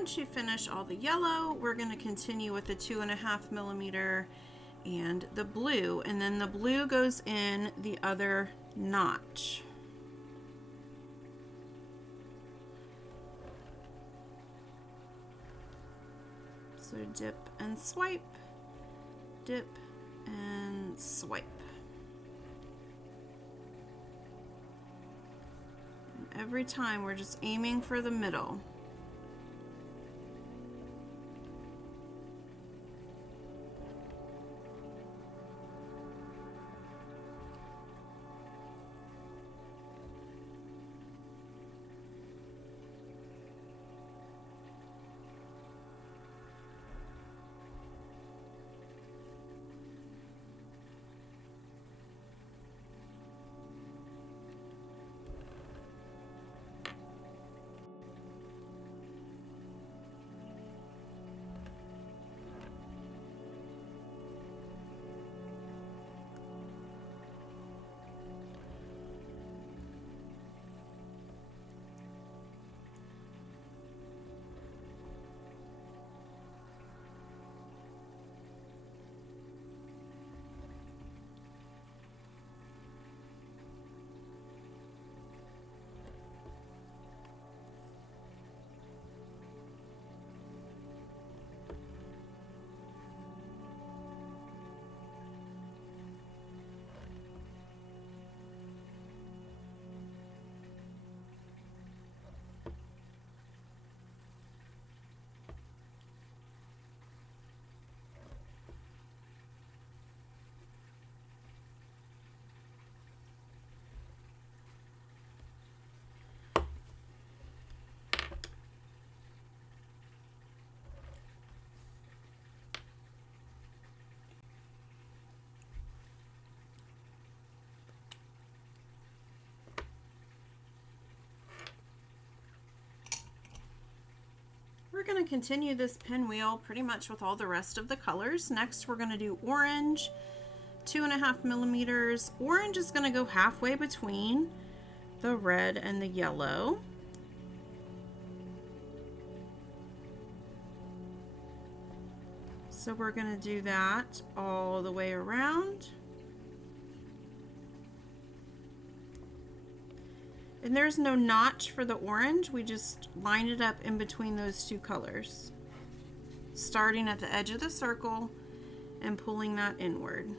once you finish all the yellow, we're going to continue with the 2.5 millimeter and the blue, and then the blue goes in the other notch. So dip and swipe, dip and swipe. And every time we're just aiming for the middle. We're going to continue this pinwheel pretty much with all the rest of the colors. Next, we're going to do orange, 2.5 millimeters. Orange is going to go halfway between the red and the yellow. So we're going to do that all the way around. And there's no notch for the orange, we just line it up in between those two colors, starting at the edge of the circle and pulling that inward.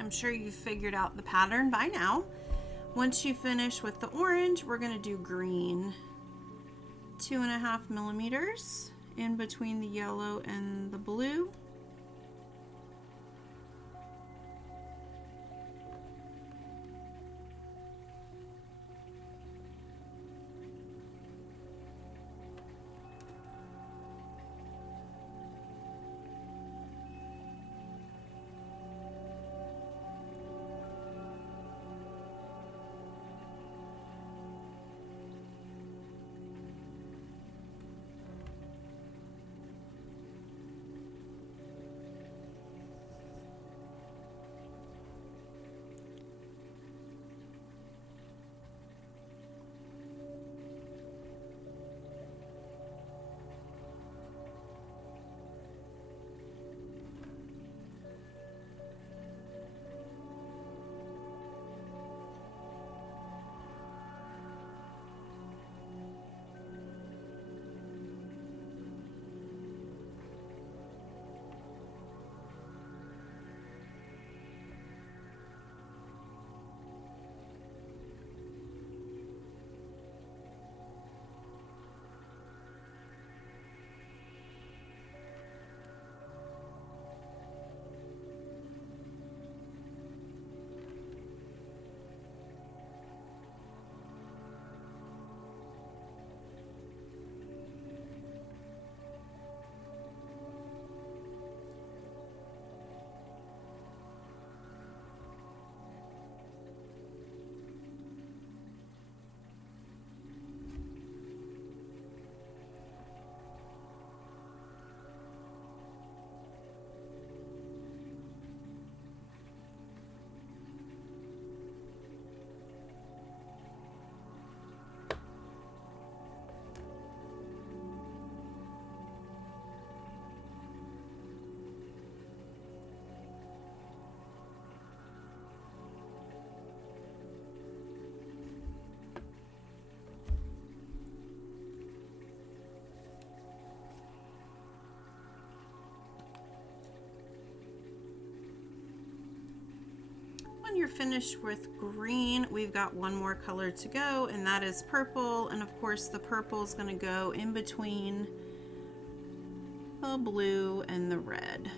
I'm sure you've figured out the pattern by now. Once you finish with the orange, we're going to do green. 2.5 millimeters in between the yellow and the blue. finished with green, we've got one more color to go, and that is purple. And of course the purple is going to go in between the blue and the red.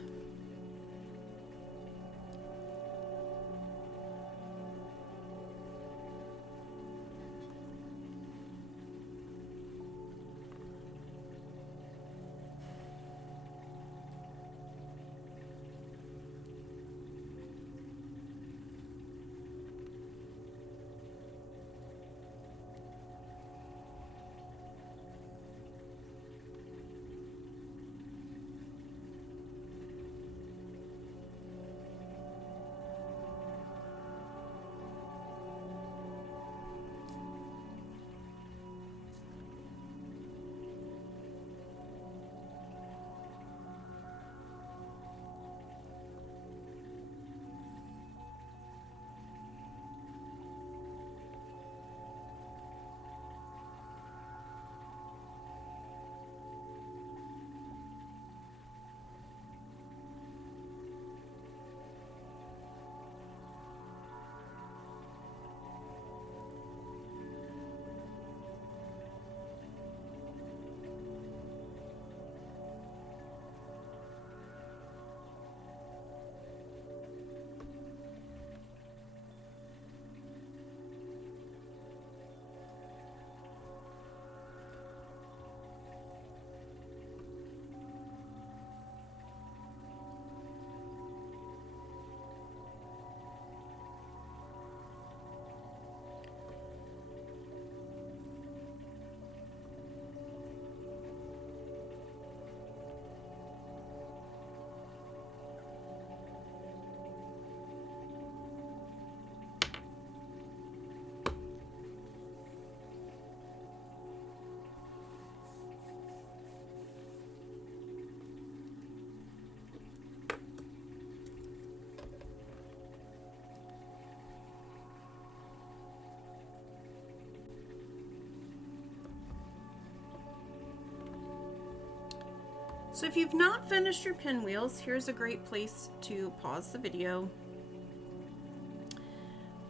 So if you've not finished your pinwheels, here's a great place to pause the video.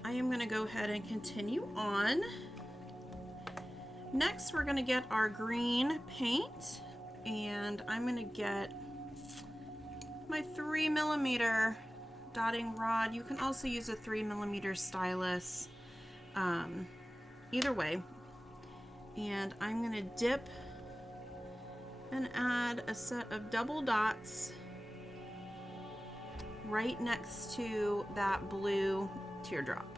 I am going to go ahead and continue on. Next, we're going to get our green paint, and I'm going to get my 3mm dotting rod. You can also use a 3mm stylus, either way. And I'm going to dip and add a set of double dots right next to that blue teardrop.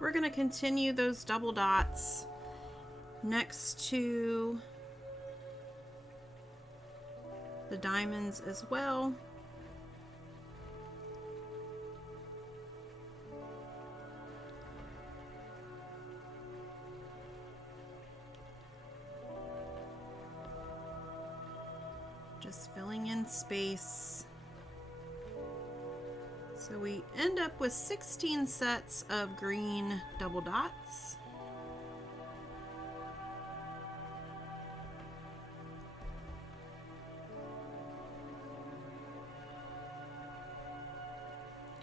We're going to continue those double dots next to the diamonds as well. Just filling in space. So we end up with 16 sets of green double dots.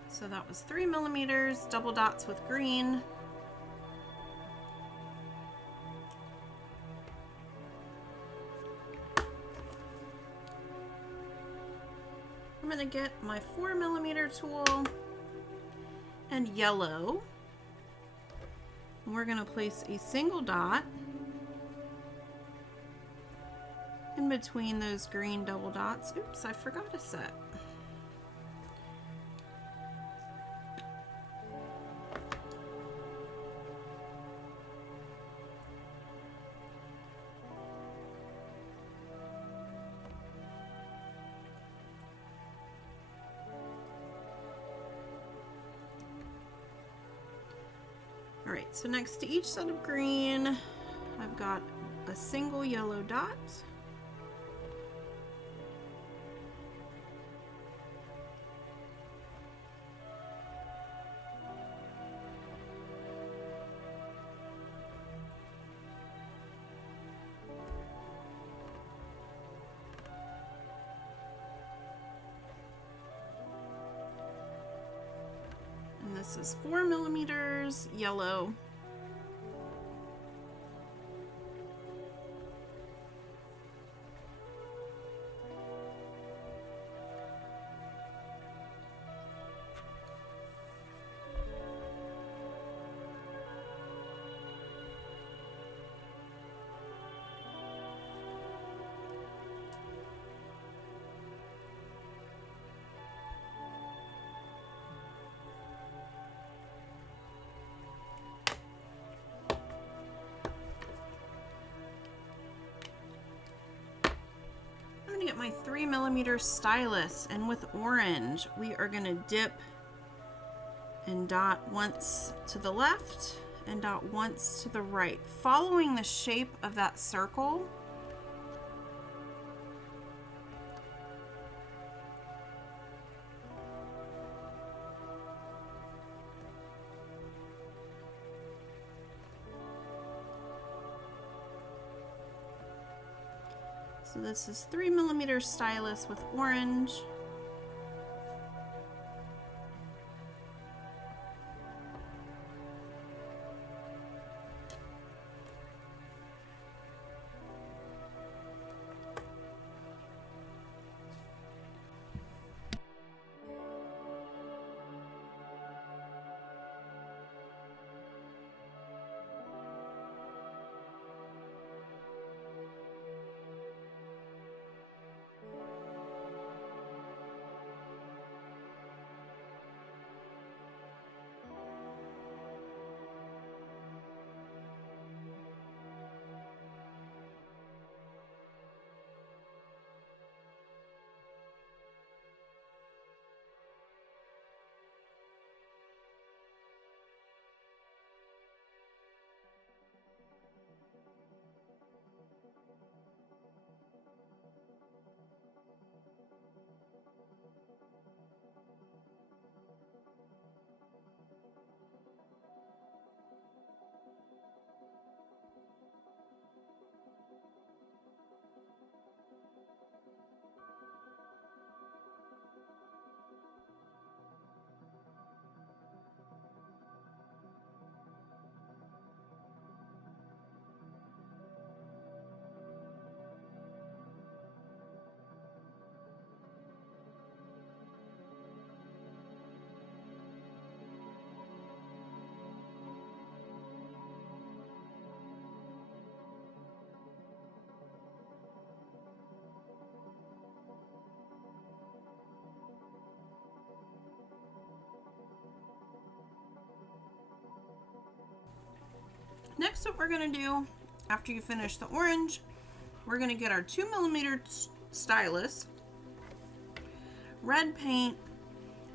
So that was 3mm, double dots with green. I'm going to get my 4mm tool and yellow. And we're going to place a single dot in between those green double dots. Oops, I forgot a set. All right, so next to each set of green, I've got a single yellow dot. And this is 4 millimeters yellow. I'm gonna get my 3 millimeter stylus, and with orange, we are gonna dip and dot once to the left and dot once to the right, following the shape of that circle. So this is 3 millimeter stylus with orange. Next, what we're gonna do after you finish the orange, we're gonna get our 2 millimeter stylus, red paint,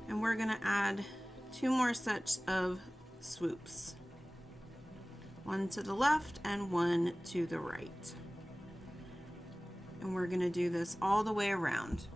and we're gonna add 2 more sets of swoops. One to the left and one to the right. And we're gonna do this all the way around.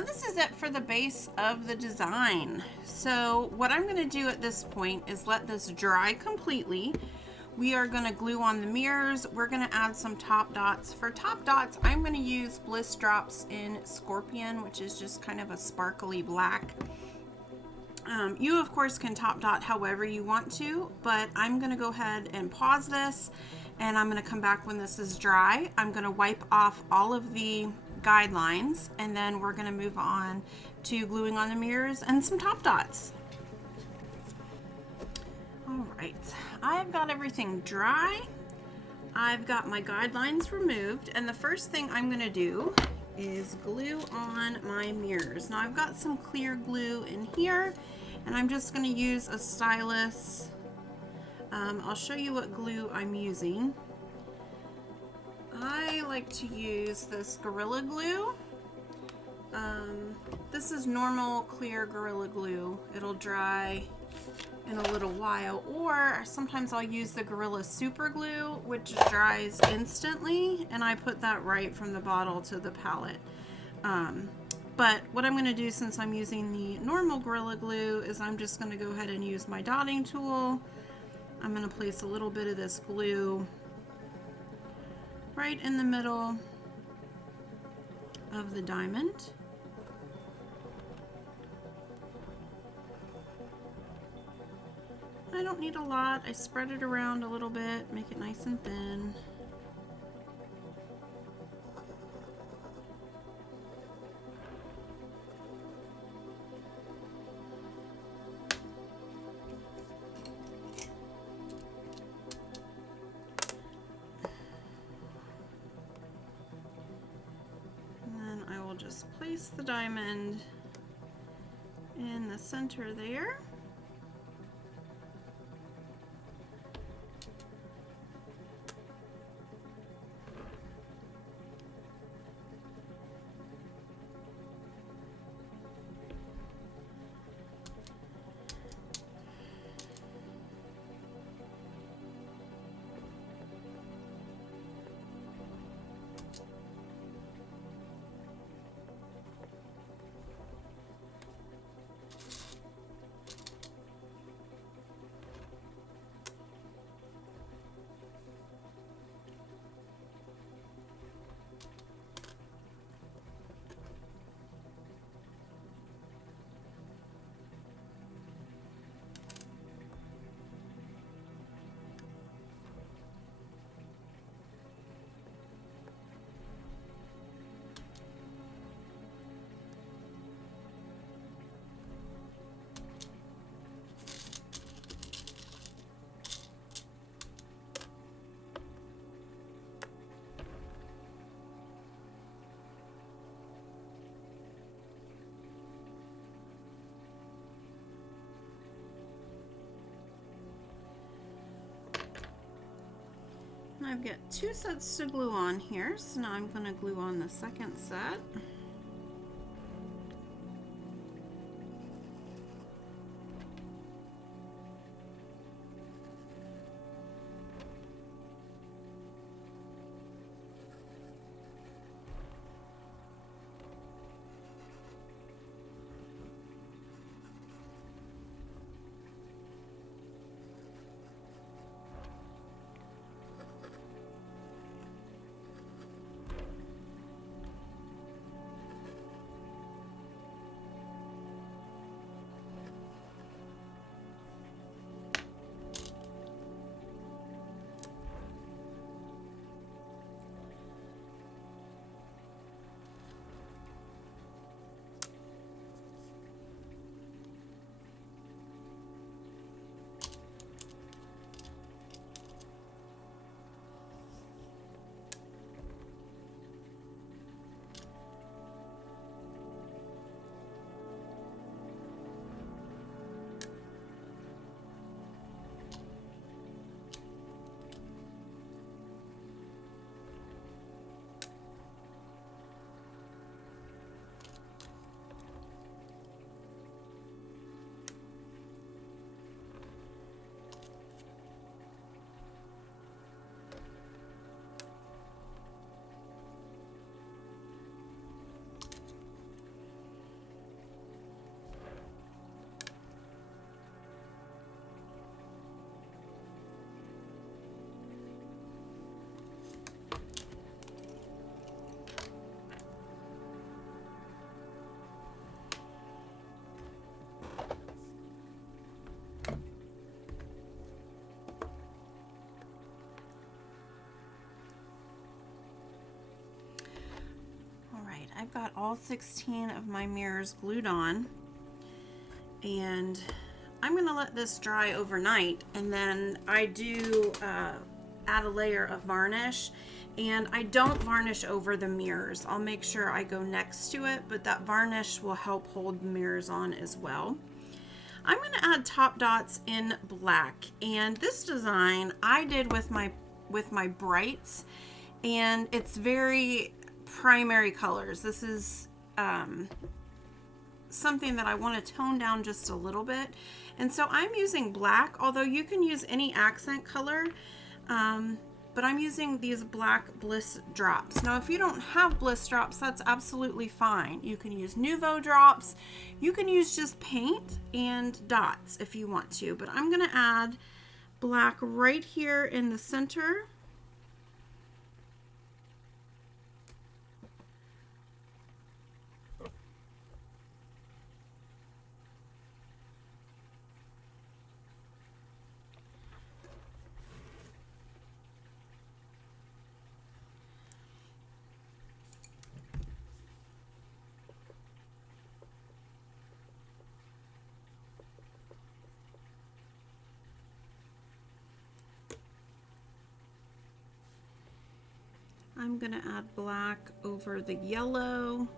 And this is it for the base of the design. So what I'm going to do at this point is let this dry completely. We are going to glue on the mirrors. We're going to add some top dots. For top dots, I'm going to use Bliss Drops in Scorpion, which is just kind of a sparkly black. You of course can top dot however you want to, but I'm going to go ahead and pause this, and I'm going to come back when this is dry. I'm going to wipe off all of the guidelines, and then we're going to move on to gluing on the mirrors and some top dots. All right, I've got everything dry. I've got my guidelines removed, and the first thing I'm going to do is glue on my mirrors. Now I've got some clear glue in here, and I'm just going to use a stylus. I'll show you what glue I'm using. I like to use this Gorilla Glue. This is normal clear Gorilla Glue. It'll dry in a little while, or sometimes I'll use the Gorilla Super Glue, which dries instantly, and I put that right from the bottle to the palette. But what I'm going to do, since I'm using the normal Gorilla Glue, is I'm just going to go ahead and use my dotting tool. I'm going to place a little bit of this glue right in the middle of the diamond. I don't need a lot. I spread it around a little bit, make it nice and thin. And then I will just place the diamond in the center there. I've got 2 sets to glue on here, so now I'm going to glue on the second set. all 16 of my mirrors glued on, and I'm gonna let this dry overnight, and then I do add a layer of varnish, and I don't varnish over the mirrors. I'll make sure I go next to it, but that varnish will help hold the mirrors on as well. I'm going to add top dots in black, and this design I did with my brights, and it's very primary colors. This is something that I want to tone down just a little bit, and so I'm using black, although you can use any accent color, but I'm using these black bliss drops. Now, if you don't have bliss drops, that's absolutely fine. You can use Nuvo drops. You can use just paint and dots if you want to, but I'm going to add black right here in the center. I'm going to add black over the yellow.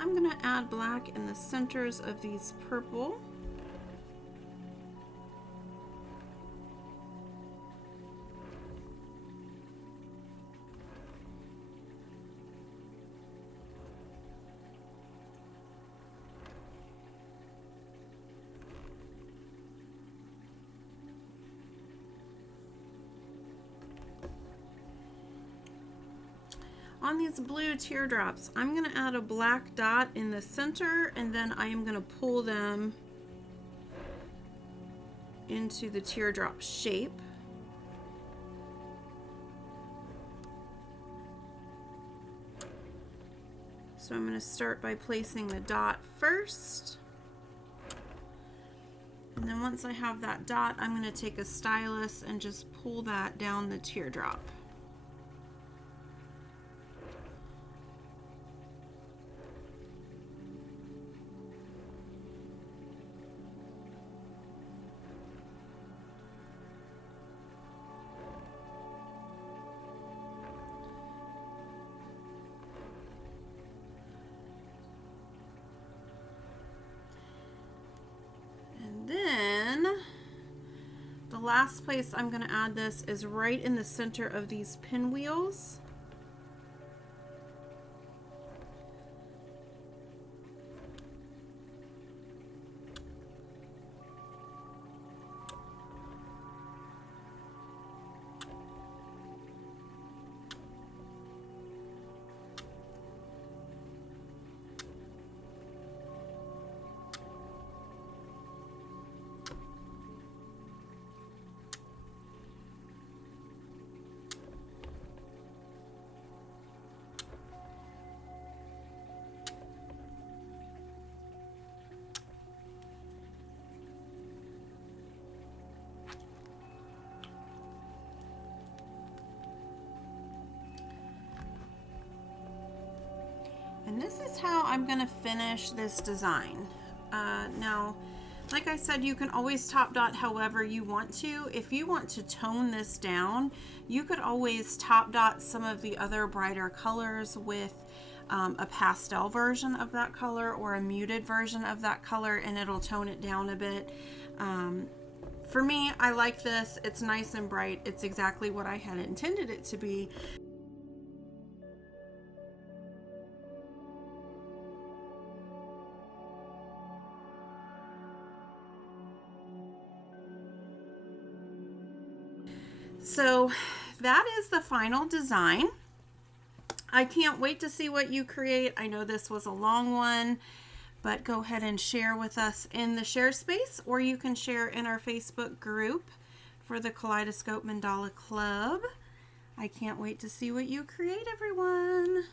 I'm going to add black in the centers of these purple. On these blue teardrops, I'm going to add a black dot in the center, and then I am going to pull them into the teardrop shape. So I'm going to start by placing the dot first. And then once I have that dot, I'm going to take a stylus and just pull that down the teardrop. Then the last place I'm going to add this is right in the center of these pinwheels. And this is how I'm going to finish this design. Now, like I said, you can always top dot however you want to. If you want to tone this down, you could always top dot some of the other brighter colors with a pastel version of that color or a muted version of that color, and it'll tone it down a bit. For me, I like this. It's nice and bright. It's exactly what I had intended it to be. So that is the final design. I can't wait to see what you create. I know this was a long one, but go ahead and share with us in the share space, or you can share in our Facebook group for the Kaleidoscope Mandala Club. I can't wait to see what you create, everyone.